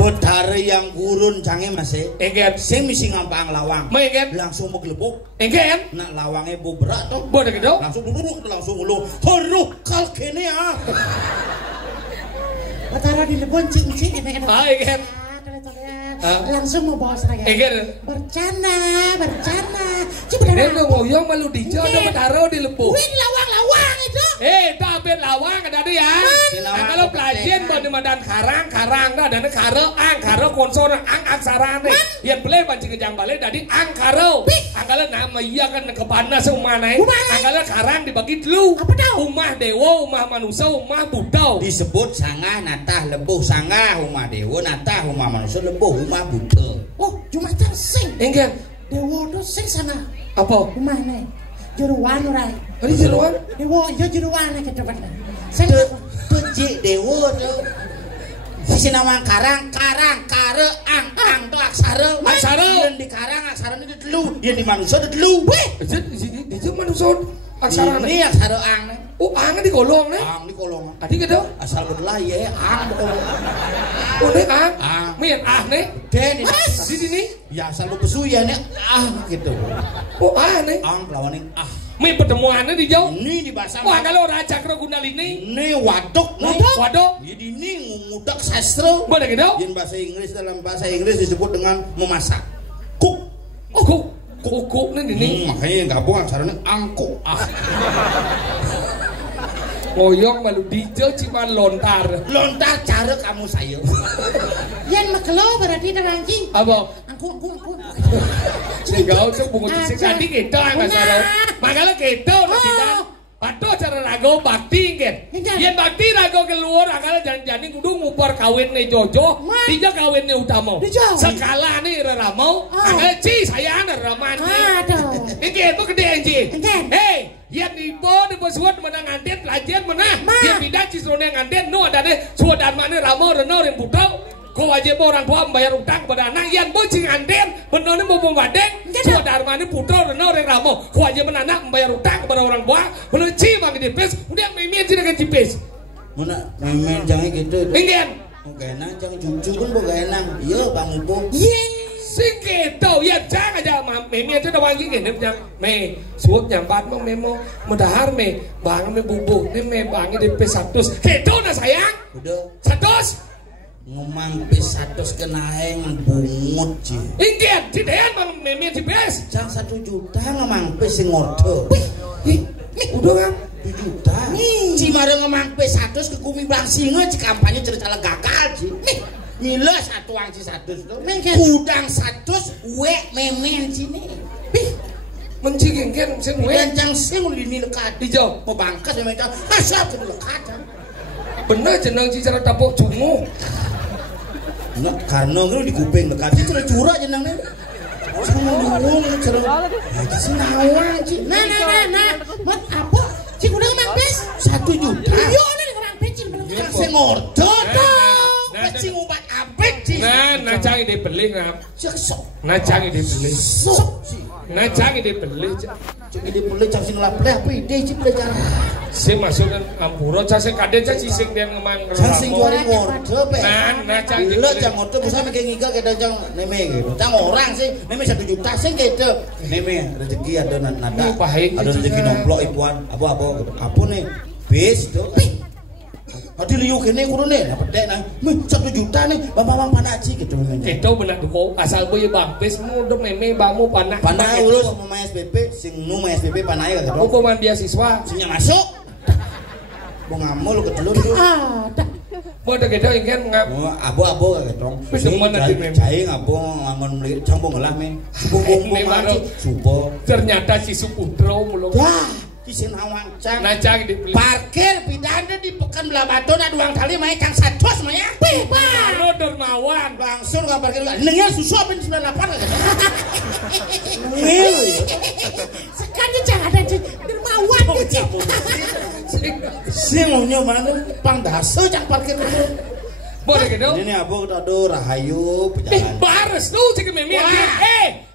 Betara yang gurun canggih masih. Engken. Sing misi ngampang lawang. Engken. Langsung mau gelebuk. Engken. Nak lawangnya bu berat tuh. Boleh gitu. Langsung duduk langsung ulu. Haruh kal kene ah. Betara di lebon cing-cing ini kan. Engken. Langsung mau bawa seragam. Engken. Bercanda. Coba Ini ngoyong malu dijo ada betara di lebu. Win lawang itu. Tapi lawang ada dia. Nah, kalau pelajaran mau di madan karang dah dan karo konsor aksara nih. Yang boleh pancing kejang balik dari karo. Angkala nama iya kan kepanas umane. Angkala karang dibagi dulu. Apa tahu? Umah dewa, umah manusia, umah buddha. Disebut sangah natah lebuh sangah umah dewa natah umah manusia lebuh umah buddha. Oh, cuma tersing. Engken. Dewa itu sing sana. Apa? Umah nih. Jeruan orang. Ada jeruan? Dewa, iya jeruan nih kecoba. Tejik dewa tuh. Sisi nama karang kare ang tuh aksara. Yang di karang aksara ini dulu, yang di manusia dulu. Itu manusia aksara ini aksara ang. Oh, ang di kolong nih. Ang di kolong. Tadi gitu. Asal belah ya ang kolong. Oh, nih ang. Mian nih. Den di sini. Ya asal lu besu ya nih gitu. Oh, nih. Ang lawan Mi pertemuannya di jauh. Ini di bahasa. Wah kalau Raja Kronggundalini. Ini waduk. Waduk. Jadi ini ngudak sastra. Boleh gitu? Yang bahasa Inggris dalam bahasa Inggris disebut dengan memasak. Cook. Oh, cook. Kuku ini. Makanya gabung acaranya angkuk. Ngoyong malu dijo cuman lontar. Lontar cara kamu sayang. Yan makelo berarti terangking. Apa? Angku. Segau tuh bungut sing tadi kita enggak salah. Makanya kita tidak. Patuh cara rago bakti kan. Yen bakti rago keluar akal jangan-jangan kudu ngupar kawin nih Jojo. Tidak kawin nih utama. Sekala nih Ramo. Akal ci sayang Raman. Aduh. Ini itu gede anjing. Hei, yen ibu di pesuat menang anten pelajar mana? Yen bidan cisrone nganten no ada deh. Suadan mana Ramo Reno yang putau. Kau wajib orang tua membayar utang kepada anak yang bocing anten benar mau badeng saudara mana putra benar orang ramo kau wajib anak membayar utang kepada orang tua benar cima di pes udah main tidak cipes mana main jangan gitu ingin enak jangan jujur pun bukan enak iya bang ibu sing gitu ya jangan aja main itu dah wangi kan dia main suap nyambat mau memo mendahar main bang main bubuk main bang di pes 100 gitu nah sayang udah 100 ngomong pes 100 kenaeng bungut sih. Ingin, cidean bang meme cipes. Jangan 1 juta ngomong pes sing ngorder. Udah kan? 2 juta. Cimare ngomong pes 100 ke Kumi Blang Singa ci kampanye cerita gagal sih. Nila satu angci 100 tuh. Udang 100 we memen sini. Mencing kan sing we. Gancang sing lini lekat. Dijo, mau bangkas memang asap sing lekat. Bener jeneng cicara tapuk jungu. Nah, karena itu di kuping dekat itu ada curah jenangnya. Sama ngomong cerah. Sih nawang sih. Nah. Mat apa? Cik udah mampes 1 juta. Yo ini orang pecin bener. Saya ngordot. Pecing ubat apik sih. Nah canggih dibeli ngap. Sok. Nah canggih dibeli. Sok. Nah canggih dibeli. Canggih dibeli cang sing lapleh apa ide sih beli cara. Si masukkan ampura cang sing kadang cang sising dia ngemang. Cang sing juari ngordot pe. Nah canggih. Lo cang ngordot bisa mikir ngiga kita cang neme gitu. Cang orang sih neme 1 juta sing gitu. Neme rezeki ada nada. Ada rezeki nomplok ibuan. Apa apa nih? Bis tuh. Adi liu kene kurune pedek nang 1 juta nih bang panaci gitu kita benak duko asal boy bang pes mudah meme bangmu panak urus mau main SPP sing nu main SPP panai kagak dong hukuman beasiswa sing masuk mau ngamul ke telur tuh mau ada kita ingin ngap abo kagak dong cai ngabo ngangon meli campur ngelah me supo ternyata si Suputro mulung Isin awang cang. Nacang di parkir pidana di Pekan Belabato na 2 kali main cang 100 maya. Baru dermawan langsung ka parkir. Nengel susu apa 98 kagak. Sekali jangan ada dermawan gitu. Sing nya mana pang dasa cang parkir dulu. Boleh gitu. Ini abang aduh rahayu pejalan. Bares lu cik memi.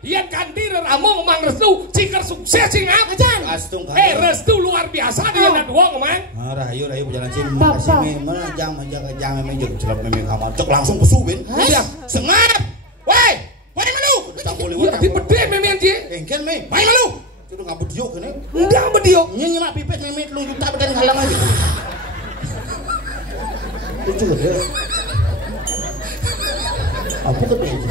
Iyan kandir ramo ngomong restu cikar sukses sing ajan. Restu luar biasa dia nak dua ngomong. Rahayu pejalan sing makasih me mana jang meme jeung celap meme kamar. Cok langsung pesubin. Iya. Sengap. Woi malu. Ya di pede meme anjing. Engken me. Malu. Sudah ngabut diok kene. Enggak bediok. Nyemak pipet meme 3 juta beden halang aja. Lucu gede. Apa tuh ini?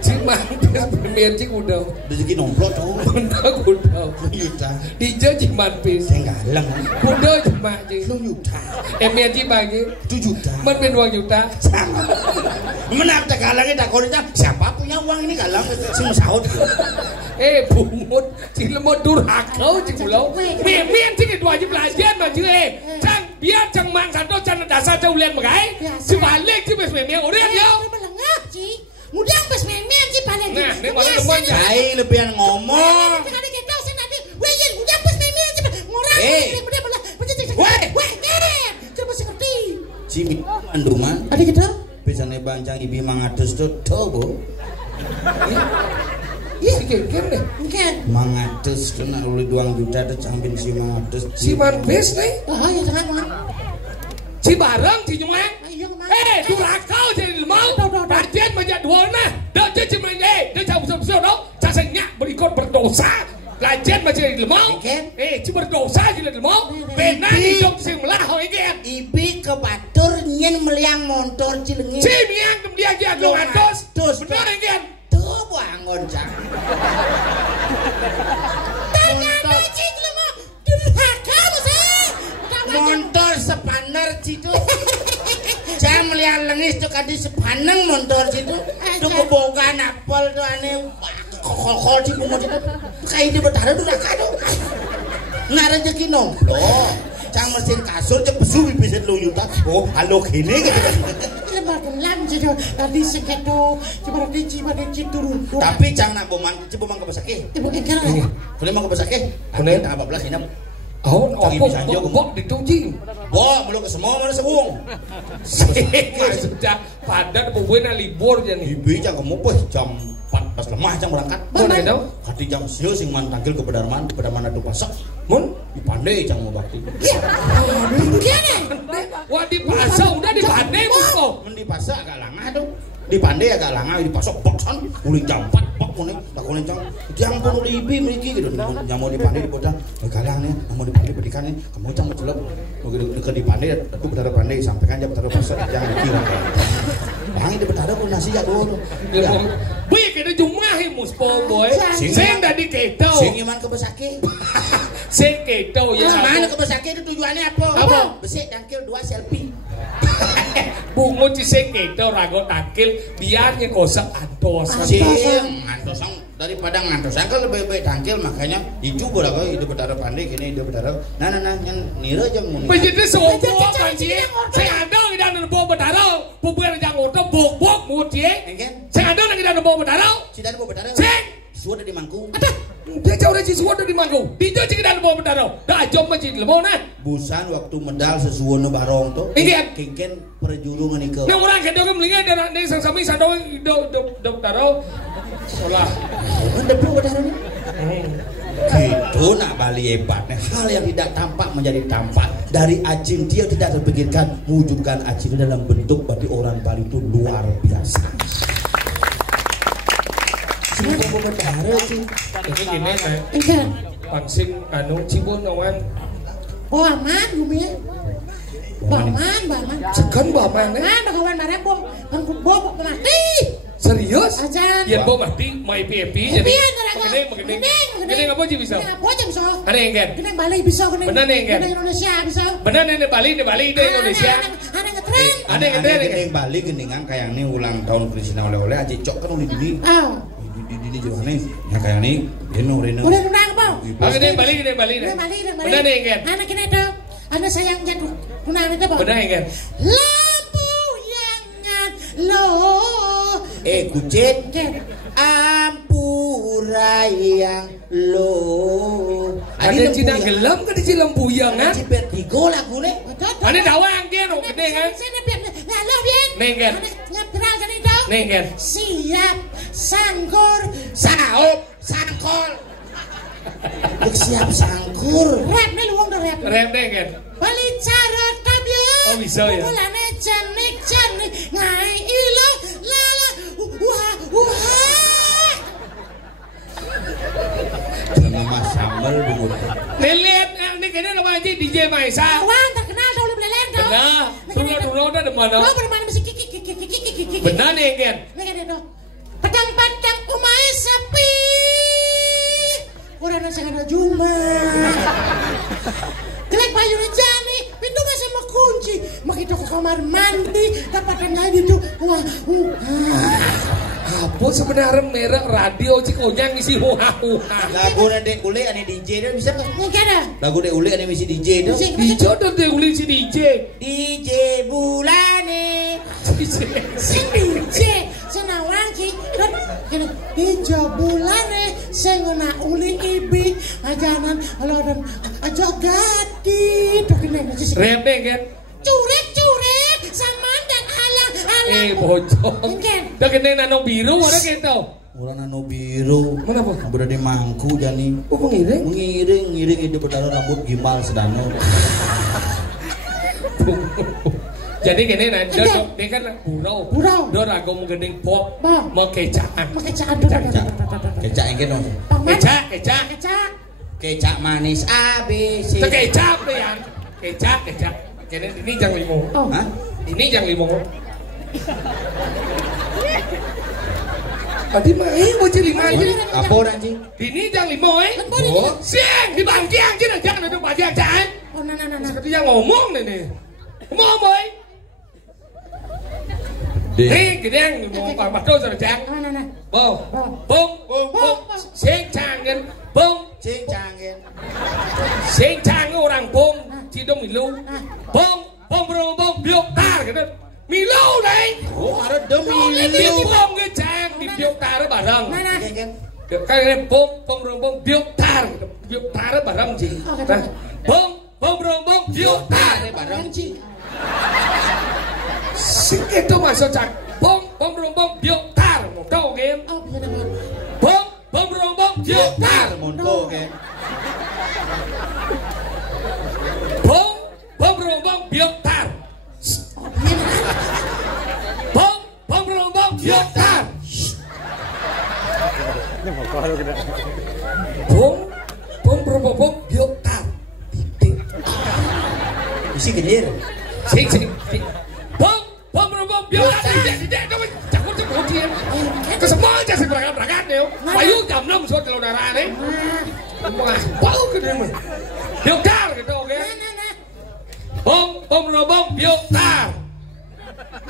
Cik mampir premier cik udah. Rezeki nomplok tuh. Udah. Yuta. Dijo cik mampir. Saya galang. Udah cuma cik. Yuta. Premier cik bagi. 7 juta. Mampir uang juta. Sama. Menang tak galangnya tak korita. Siapa punya uang ini galang? Sing sahut. Bungut. Cik lemot durhaka cik pulau. Premier cik itu wajib belajar maju Cang biar cang mang santo cang dasar cang ulian bagai. Sebalik cik bes premier udah yo. Melengah cik. Mudang bes meme cik paling. Nah, ini malah teman cai lebihan ngomong. Jangan kita usah nanti. Weh, mudang bes meme cik. Ngorang. Weh. Coba seperti. Cimi manduman. Ada kita? Bisa nebancang ibi mangatus tuh Bu. Iya, kira deh. Mungkin. Mangatus kena oleh 2 juta tuh campin si mangatus. Si manpes nih. Oh ya jangan man. Si bareng si nyueng. Durakau jadi lemau. Bagian menjadi dua nah. Dah jadi cuma dia jauh-jauh dong. Casanya berikut berdosa. Lajian macam lemau. Si berdosa jadi lemau. Benar hidup si melah ingin. Ibi ke batur nyen meliang motor cilengi. Si miang dia dia lo atas. Benar ingin. Tuh buangon cang. Montor sepaner situ. Jam liang lengis tuh kadi sepaneng montor situ. Tuh kebogan apel tuh aneh kokol sih bunga situ. Kayak di betara tuh dah kado. Nggak rezeki loh. Cang mesin kasur cek besu bisa lu yuta. Oh halo gini gitu. Lebar kelam situ tadi sekedo coba di turun. Tapi cang nak boman cipu mang kebesake. Tiba kira. Boleh mang kebesake. Boleh. Tak 14 inap. Oh, bok dituji. Bok belum ke semua mana sebung. Maksudnya padat pokoknya libur jadi. Ibu cang kamu jam 4 pas lemah cang berangkat. Mana itu? Hati jam sio sing man tanggil ke Pedarman ada pasak. Mun Dipandai cang mau bakti. Gimana? Wah di pasar udah di pandai kok. Men di pasak agak lama tuh. Di pandai agak lama di pasok boksan uling jam 4 bok kuning tak kuning cang. Jang pun libi mriki gitu. Nyamuk di pandai di bodang. Galang nih, mau di pandai bedikan nih. Kamu cang mencelep. Dekat di pandai aku berada pandai sampaikan aja berada pasar jangan dikira. Bang itu berada pun nasi ya dulu. Bih kita jumahi muspo boy. Sing tadi keto. Sing iman ke besake. Sing keto ya. Mana ke besake itu tujuannya apa? Apa? Besek dangkil 2 selfie. Bungo ci sing keto rago takil biarnya kosong antos. Sing antosang daripada ngantosang kan lebih baik dangkil makanya hijau berapa hidup berdarah pandai gini hidup berdarah. Nah yang nira aja mun. Begitu sopo kanji. Saya ada di dalam bom berdarah. Bubuan yang ngotot bok mutie. Saya ada di dalam bom berdarah. Sidang bom berdarah. Sing sudah di mangku. Dia jauh dari suara di mangku. Dia jauh di dalam bom berdarah. Dah jom masjid lemau nah. Busan waktu medal sesuatu barong tuh. Ingin. Kengken perjulungan itu. Nah orang kedua kan melihat dari sang sami sadong dok taro. Olah. Ada bom berdarah nih. Gitu nak Bali hebatnya. Hal yang tidak tampak menjadi tampak. Dari Acin dia tidak terpikirkan mewujudkan Acin dalam bentuk bagi orang Bali itu luar biasa. Semua bom berdarah sih. Ini gini kan. Enggak. Pansing anu cibun awan. Oh aman bumi. Baman. Sekan baman Ah, bakawan barang bom mati. Serius? Ajan. Biar bom mati, mau epi jadi. Gede apa sih bisa? Apa aja bisa? Ada yang kan? Gede Bali bisa gede. Benar nih kan? Indonesia bisa. Benar nih Bali di Indonesia. Ada ngetren. Ada yang ngetren. Ada Bali geningan kayak ini ulang tahun Kristina oleh-oleh aja cok kan udah di. Ah. Di juga nih. Ya kayak ini Reno. Udah nang apa? Gede Bali. Benar nih kan? Anak ini dong. Anak sayang jatuh. Kunang itu apa? Benar kan? Lampu yang lo. Kucit. Ampura yang lo. Ada Cina gelam ke di Cilembuyang kan? Cipet digo lagu nih. Ada dawa yang dia dong gede kan? Sana biar ngalah biar. Nengger. Ngebrang kan itu. Nengger. Siap sangkur Saup sangkol. Siap sangkur. Rap nih luang dah rap. Rap nengger. Bali cara tabyo. Oh bisa ya. Mulane janik ngai ilo lala wah. Nama sambal dulu. Lihat ini kayaknya nama aja DJ Maisa. Wan terkenal tau lu belelen tau. Benar. Dulu udah di mana? Oh bermana mesti kiki. Benar nengger. Nengger itu. Padang umai sepi. Udah nasi ada cuma. Kelek bayu jani, pintunya sama kunci. Begitu ke kamar mandi, dapatkan lagi itu. Wah. Apa sebenarnya merek radio Cikonyang isi huha-huha. Lagu Dek Ule ane DJ dah bisa nggak? Nggak ada. Lagu Dek Ule ane misi DJ dah. Dijodoh Dek Ule si DJ. DJ Bulane. Sing DJ, senawang ki. Kene DJ Bulane, sing ngena uli ibi, ajanan dan aja gati. Tuh kene sih. Rap deh kan? Curet, saman dan alang. Bocong. Mungkin. Dah kena nano biru ada gitu. Orang nano biru. Mana apa? Berada di mangku jani. Oh mengiring? Mengiring itu berdarah rambut gimbal sedano. Jadi gini nah, dia kan burau. Dia ragu menggending pop, mau kecaan. Kecak yang gitu. Kecak manis ABC. Kecap deh yang. Kecak. Ini jang limo. Hah? Ini jang limo. Berarti main bocil 5 aja. Apa orang sih? Ini yang 5 Oh. Siang di bangkiang chứ jangan ada bajang jangan. Oh, nah. Seperti yang ngomong nih. Ngomong boy. Nih, gini yang ngomong Pak Bado sudah jang. Oh, nah. Bông, bông, bông, sen changen, bông, Cing cangin. sen changen orang bông, chỉ đông milu, bông, bông bông bông, biok tar gitu, milu đấy. Oh, ada demi Di lu. bông cái chang di biok tar bareng. Kan? Kayak bông, bông bông, biok tar bareng sih. Bông, bông bông, biok tar bareng. Itu masuk cak, bông, bông biok tar, một câu game. Oh, bener. Bông, bông, biok tar. Một cô kìa. Bông, biok tar. Bông, biok tar. Bông, biok tar. Isi gendir. Sing. Bông, biok tar. Tidak, kamu cakut dia. Kesemua aja sih berangkat nih. Bayu jam 6 surat kalau darah nih. Bau ke dia mah. Biok tar gitu oke. Bông, biok tar.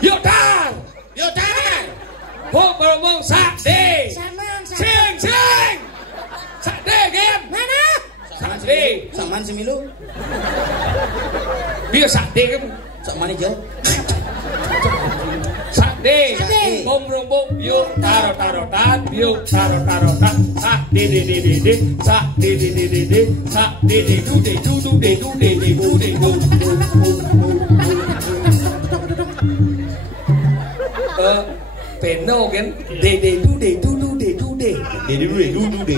Biok tar. Bông, sak de. Sing. Sak de game. Mana? Sak de. Saman semilu. Biar sak de kan. Sak mana jauh? Sak de. Bông, biok taro-tarotan. Biok taro-tarotan. Sak de. Sak de. Sak de. Du. Peno kan. De.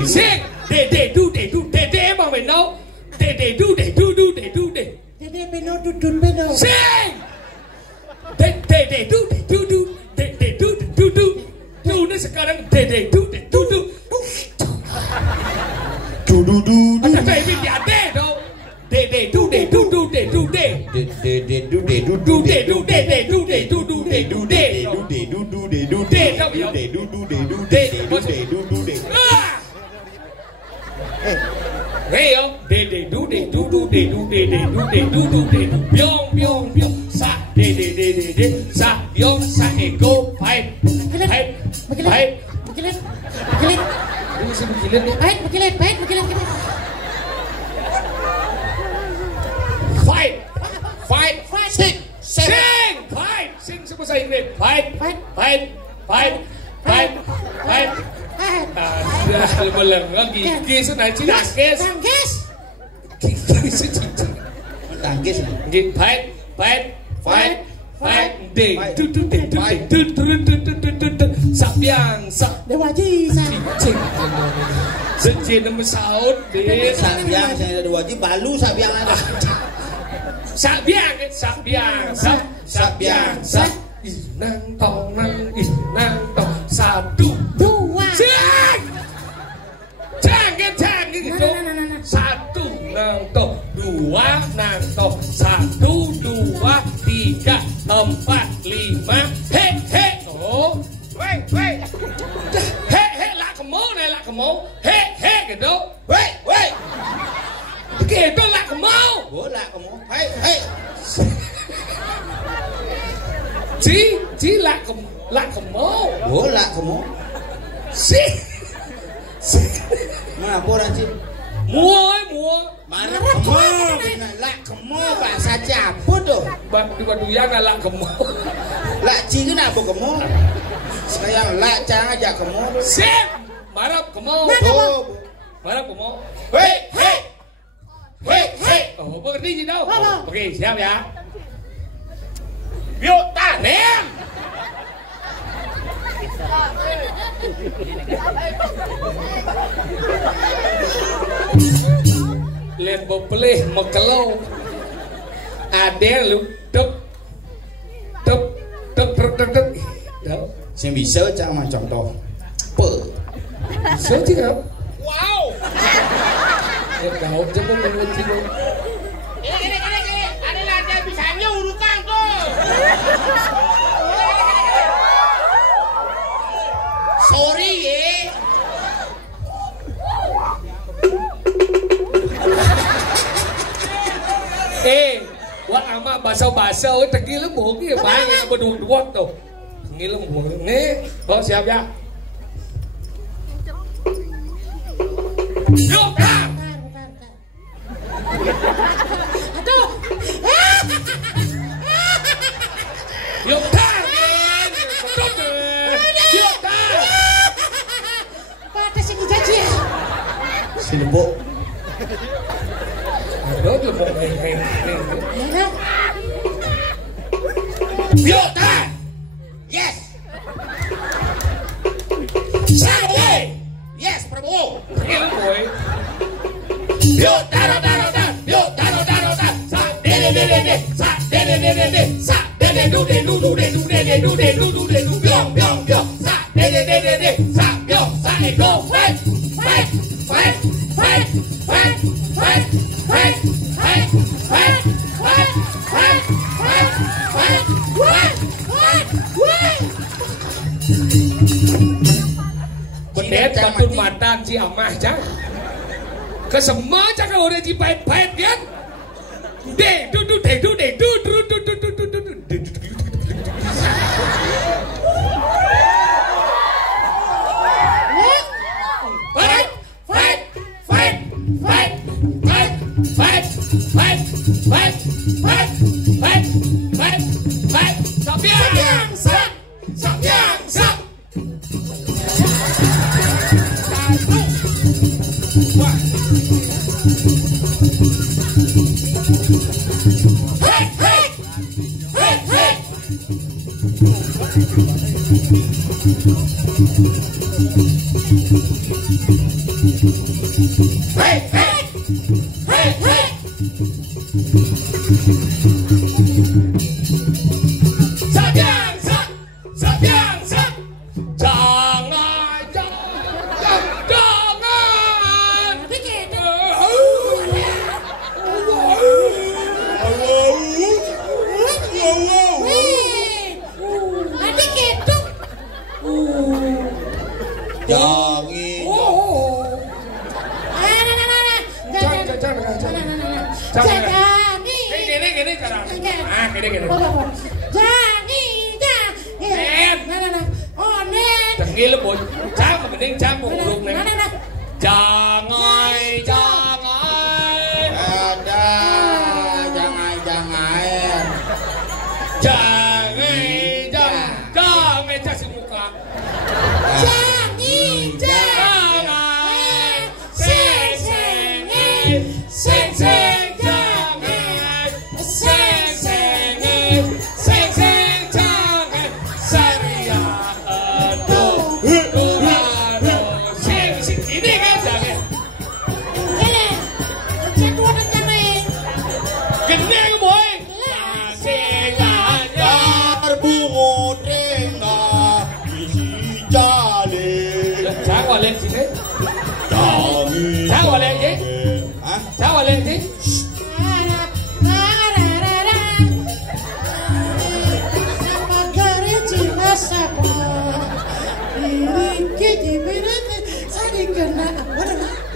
Sing. De emang peno. De. Dede peno dudun peno. Sing. De. Du ni sekarang de. Ada baby dia de dong. De. Nghe không? De. Biong. Sa de. Sa biong sa ego. Fight. Bekilit. Ini sih begini nih. Bekilit. Fight. Sing bahasa Inggris. Fight. Dah melengah gigi senang tangkis. Tangkis. Gigi fight. De. Sabiang. Dewaji sa. Sejin nama saud de. Sabiang saya ada wajib balu sabiang ada. Sabiang. Inang tong. Satu. Dua. Siang. Jangan gitu. Nah. Satu nang toh, dua nang toh, 1, 2, 3, 4, 5. He. Oh. Wait. He lah kamu. He gitu. Wait. Gitu lah kamu. Bola kamu. Hei. Chỉ là kamu. Bola kamu. Si. Mana orang sih? Mua. Mana kamu? Lak kamu bahasa apa tuh? Batu yang lak kamu. Lak ci kenapa kamu? Sekarang lak cara aja kamu. Sip. Marap kamu. Marap kamu. Hei. Oh, berarti gì đâu? Ok, siap ya. Biok tar nem. Lên bộ play một cái lâu. Ada lu tep. Đó. Saya bisa macam contoh. Pe. Sớm chứ không? Wow. Em cậu chứ không mình lên chứ không. Ini. Ada lagi bisa nyurukan tuh. Sorry nak basah-basah tegi lembut ni banyak berdua tu. Tegi lembut ni. Oh siap ya. Yuk dah. Aduh. Yuk dah. Yuk dah. Pada sini janji ya. Si lembut. Aduh lembut. Ya dah. Yuk dah. Yes. Saya. Yes, Prabowo. Tegi lembut. Yuk dah. Yuk dah. Sa de. Sa de. Sa de du de. Biong. Sa de. Sa biong. Sa go. Fight. Bedet batun matang si amah cang. Kesemua cang kalau udah jipait kan. Du. Fight. Sambiang.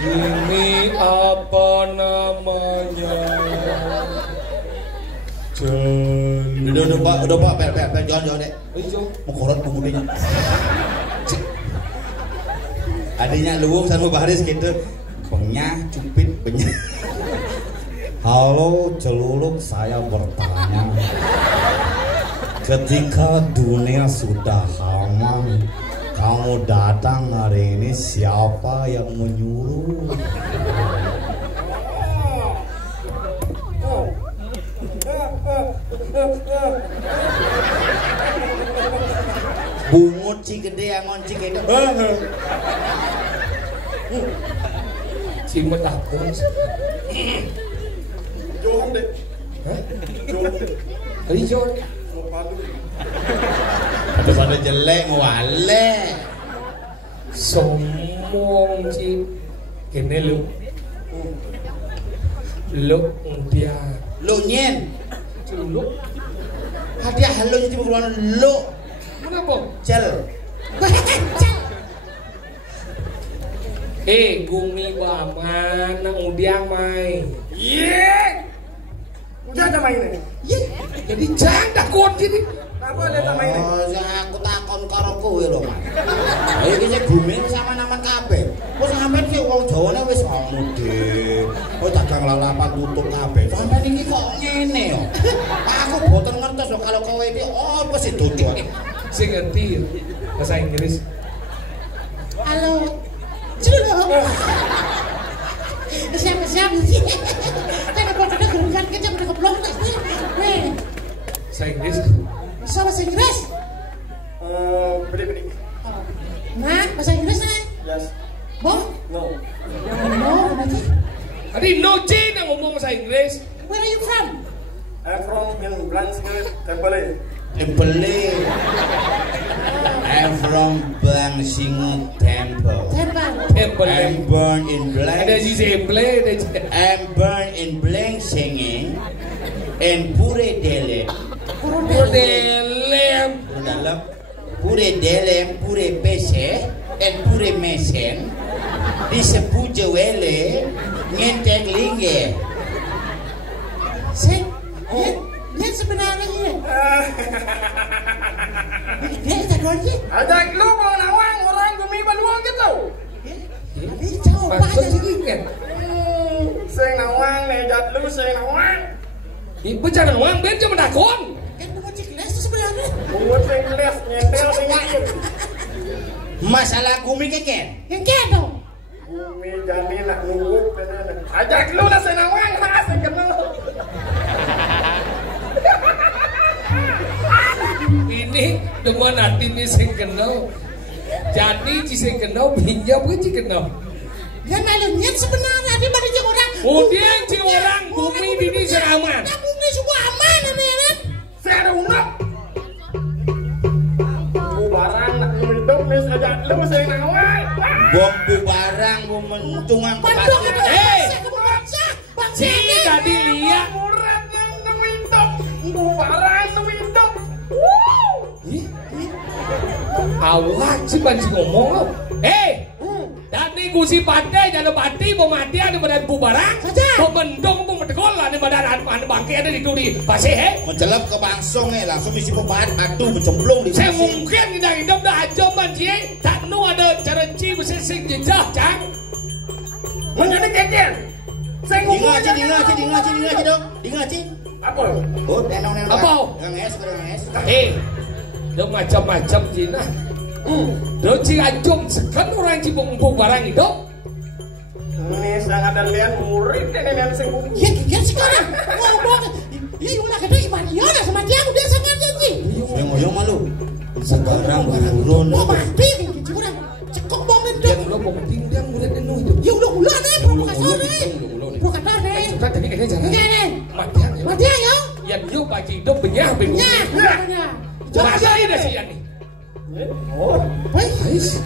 Ini apa namanya? Udah pak, jangan dek. Mau korot pemudanya. Adanya luwung sama baris gitu. Pengnya cupit pengnya. Halo celuluk, saya bertanya. Ketika dunia sudah aman, kamu datang hari ini, siapa yang menyuruh? Bungut ci gede angon ci gede. Si metapun. Jom deh. Jom. Kali jom. Ada pada jelek ngewale. Sombong ci. Kene lu. Lu dia. Lu nyen. Lu. Hadiah halo jadi pengeluaran lu. Kenapa? Cel. Gumi mana udiang mai. Udah ada mainnya. Jadi jangan takut gini. Apa ada sama ini? Oh, aku takon karo kowe lho, Mas. Ayo iki sing bumi sama naman kabeh. Wis sampean sing wong Jawane wis ngono, Dik. Oh dagang lalapan tutup kabeh. Sampeyan iki kok ngene yo. Aku boten ngertos lho kalau kowe iki apa sih dojo. Saya ngerti bahasa Inggris. Halo. Culo. Siap. Kan apa ada gerugan kecap udah keblong tak sih. Weh. Bahasa Inggris. Bisa bahasa Inggris? Beri. Nah, bahasa Inggris nih. Yes. Bong? No. No, kenapa? Tadi no C yang ngomong bahasa Inggris. Where are you from? I'm from in Blangsingil, Temple. I'm from Blangsingo Temple. Temple. I'm born in Ada si Semple, ada I'm born in Blangsingin and Pure Delem. Delem. Pure Delem, Pure Pese, and Pure Mesen. Disebut Jewele, ngentek lingge. Dia sebenarnya ini. Dia tak aja. Ada lu mau nawang orang gumi baluang gitu. Dia jauh Maksud aja. sih kan? Sing nawang nih jat lu sing nawang. Ibu jangan uang ben cuma takon. Kan mau cek les itu sebenarnya. Buat sing les nyentel sing ngayu. Masalah gumi keken. Yang kayak dong. Gumi jani nak nunggu bener. Ajak lu lah sing nawang ha sing kenal. Ini dengan hati ini sing kenal. Jadi si sing kenal pinjam ke si kenal. Yang malunya sebenarnya dia pada cek orang. Kemudian si orang bumi ini seraman. Nah, bumi semua aman ini kan. Saya unap. Bu barang nak hidup mis ajak lu sing nawang. Bombu barang, mentungan Bandung ada. Hey! Bangsa. Si tadi lihat. Murah nang hidup. Bu barang nang hidup. Awak si banci ngomong. Tadi gusi pandai jangan pati mati ada badan bubarang. Saja. Pemendong pemedekol ada badan anu bangke ada di turi pasih he. menjelap ke bangsong langsung isi pepahat adu mencemplung di Saya sisi. mungkin kita hidup dah aja manci tak nu ada cara ci bersising jejak cang. Menjadi keken. Saya ngomong Dingaci dong. Dingaci. apa? Oh, nenong. Apa? Nges. Dia macam-macam Cina. Dia ci acung sekan orang ci bumbu barang hidup. Ini sangat ada lian murid ini yang sing ngomong. Ya sekarang ngomong. Ya ulah kata iman ya lah sama dia udah sangat janji. Yang ngoyong malu. Sekarang buron. Mau mati gitu orang. Cekok banget Yang dong. lo mau tinggal murid enu itu. Ya ulah deh provokator deh. Provokator deh. Kita tadi kayaknya jangan. Gini. Matian. Mati ya. Yang yuk bagi hidup benyah bingung. Ya. Masa ini sih yani. Oh, Ais.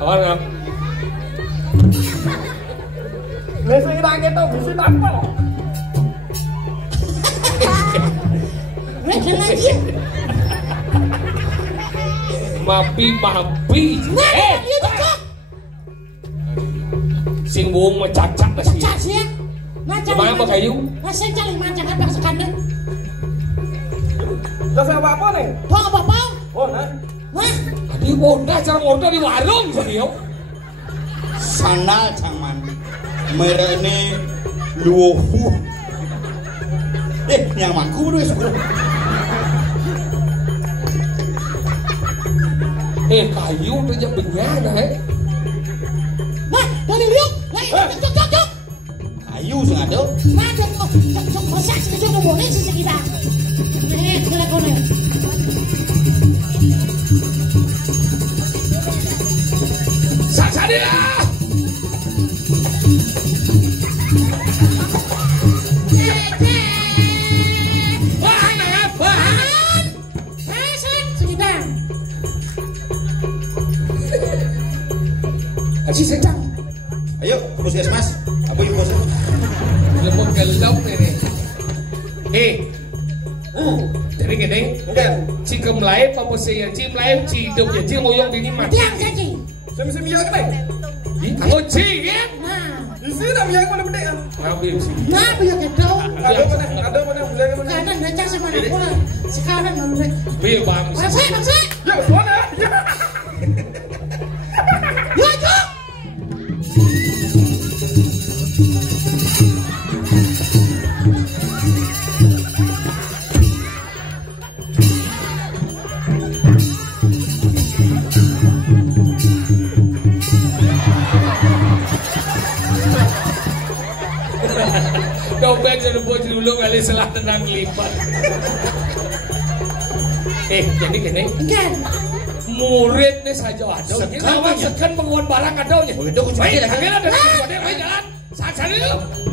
Orang nasi kita gitu bisa apa? Mereka lagi. mapi. Dia cekok. Sing buung macacak dah sih. Cak sih ya. Kemana apa kayu? Masih cari macam apa sekandang. Terus apa nih? Bang apa? Oh, nah. Wah. Di boda cara order di warung sih. Sandal caman. Merene luhu. Yang mangku dulu syukur. Kayu tu je benyana Wah, dari liuk. Cok. Kayu sing ada. Waduh, cok masak sekejap boleh sih kita. Kone. Saksa dia. Aji sedang. Ayo ke puskesmas. Apa ibu bos? Lemot gelap ini. Jadi gini. Enggak. Jika melayu apa sih ya? Jika melayu hidup ya. Jika ngoyong ini mati. Tiang saja. Semi-semi ya kan? Kalau jika Nah, Isi dah biang mana benda. Ngambil sih. Nah, punya kedau. Ada mana bilang mana. Kanan baca sama aku lah. Sekarang mau Biar bang. Bangsa. Ya mana? Yo, Jo. Dompet jadi bos dulu kali selah tenang lipat. Jadi gini. Kan. Muridnya saja ada. Kita maksudkan penguan barang ada. Begitu aku cuma Baik, akhirnya ada jalan. Saat-saat itu.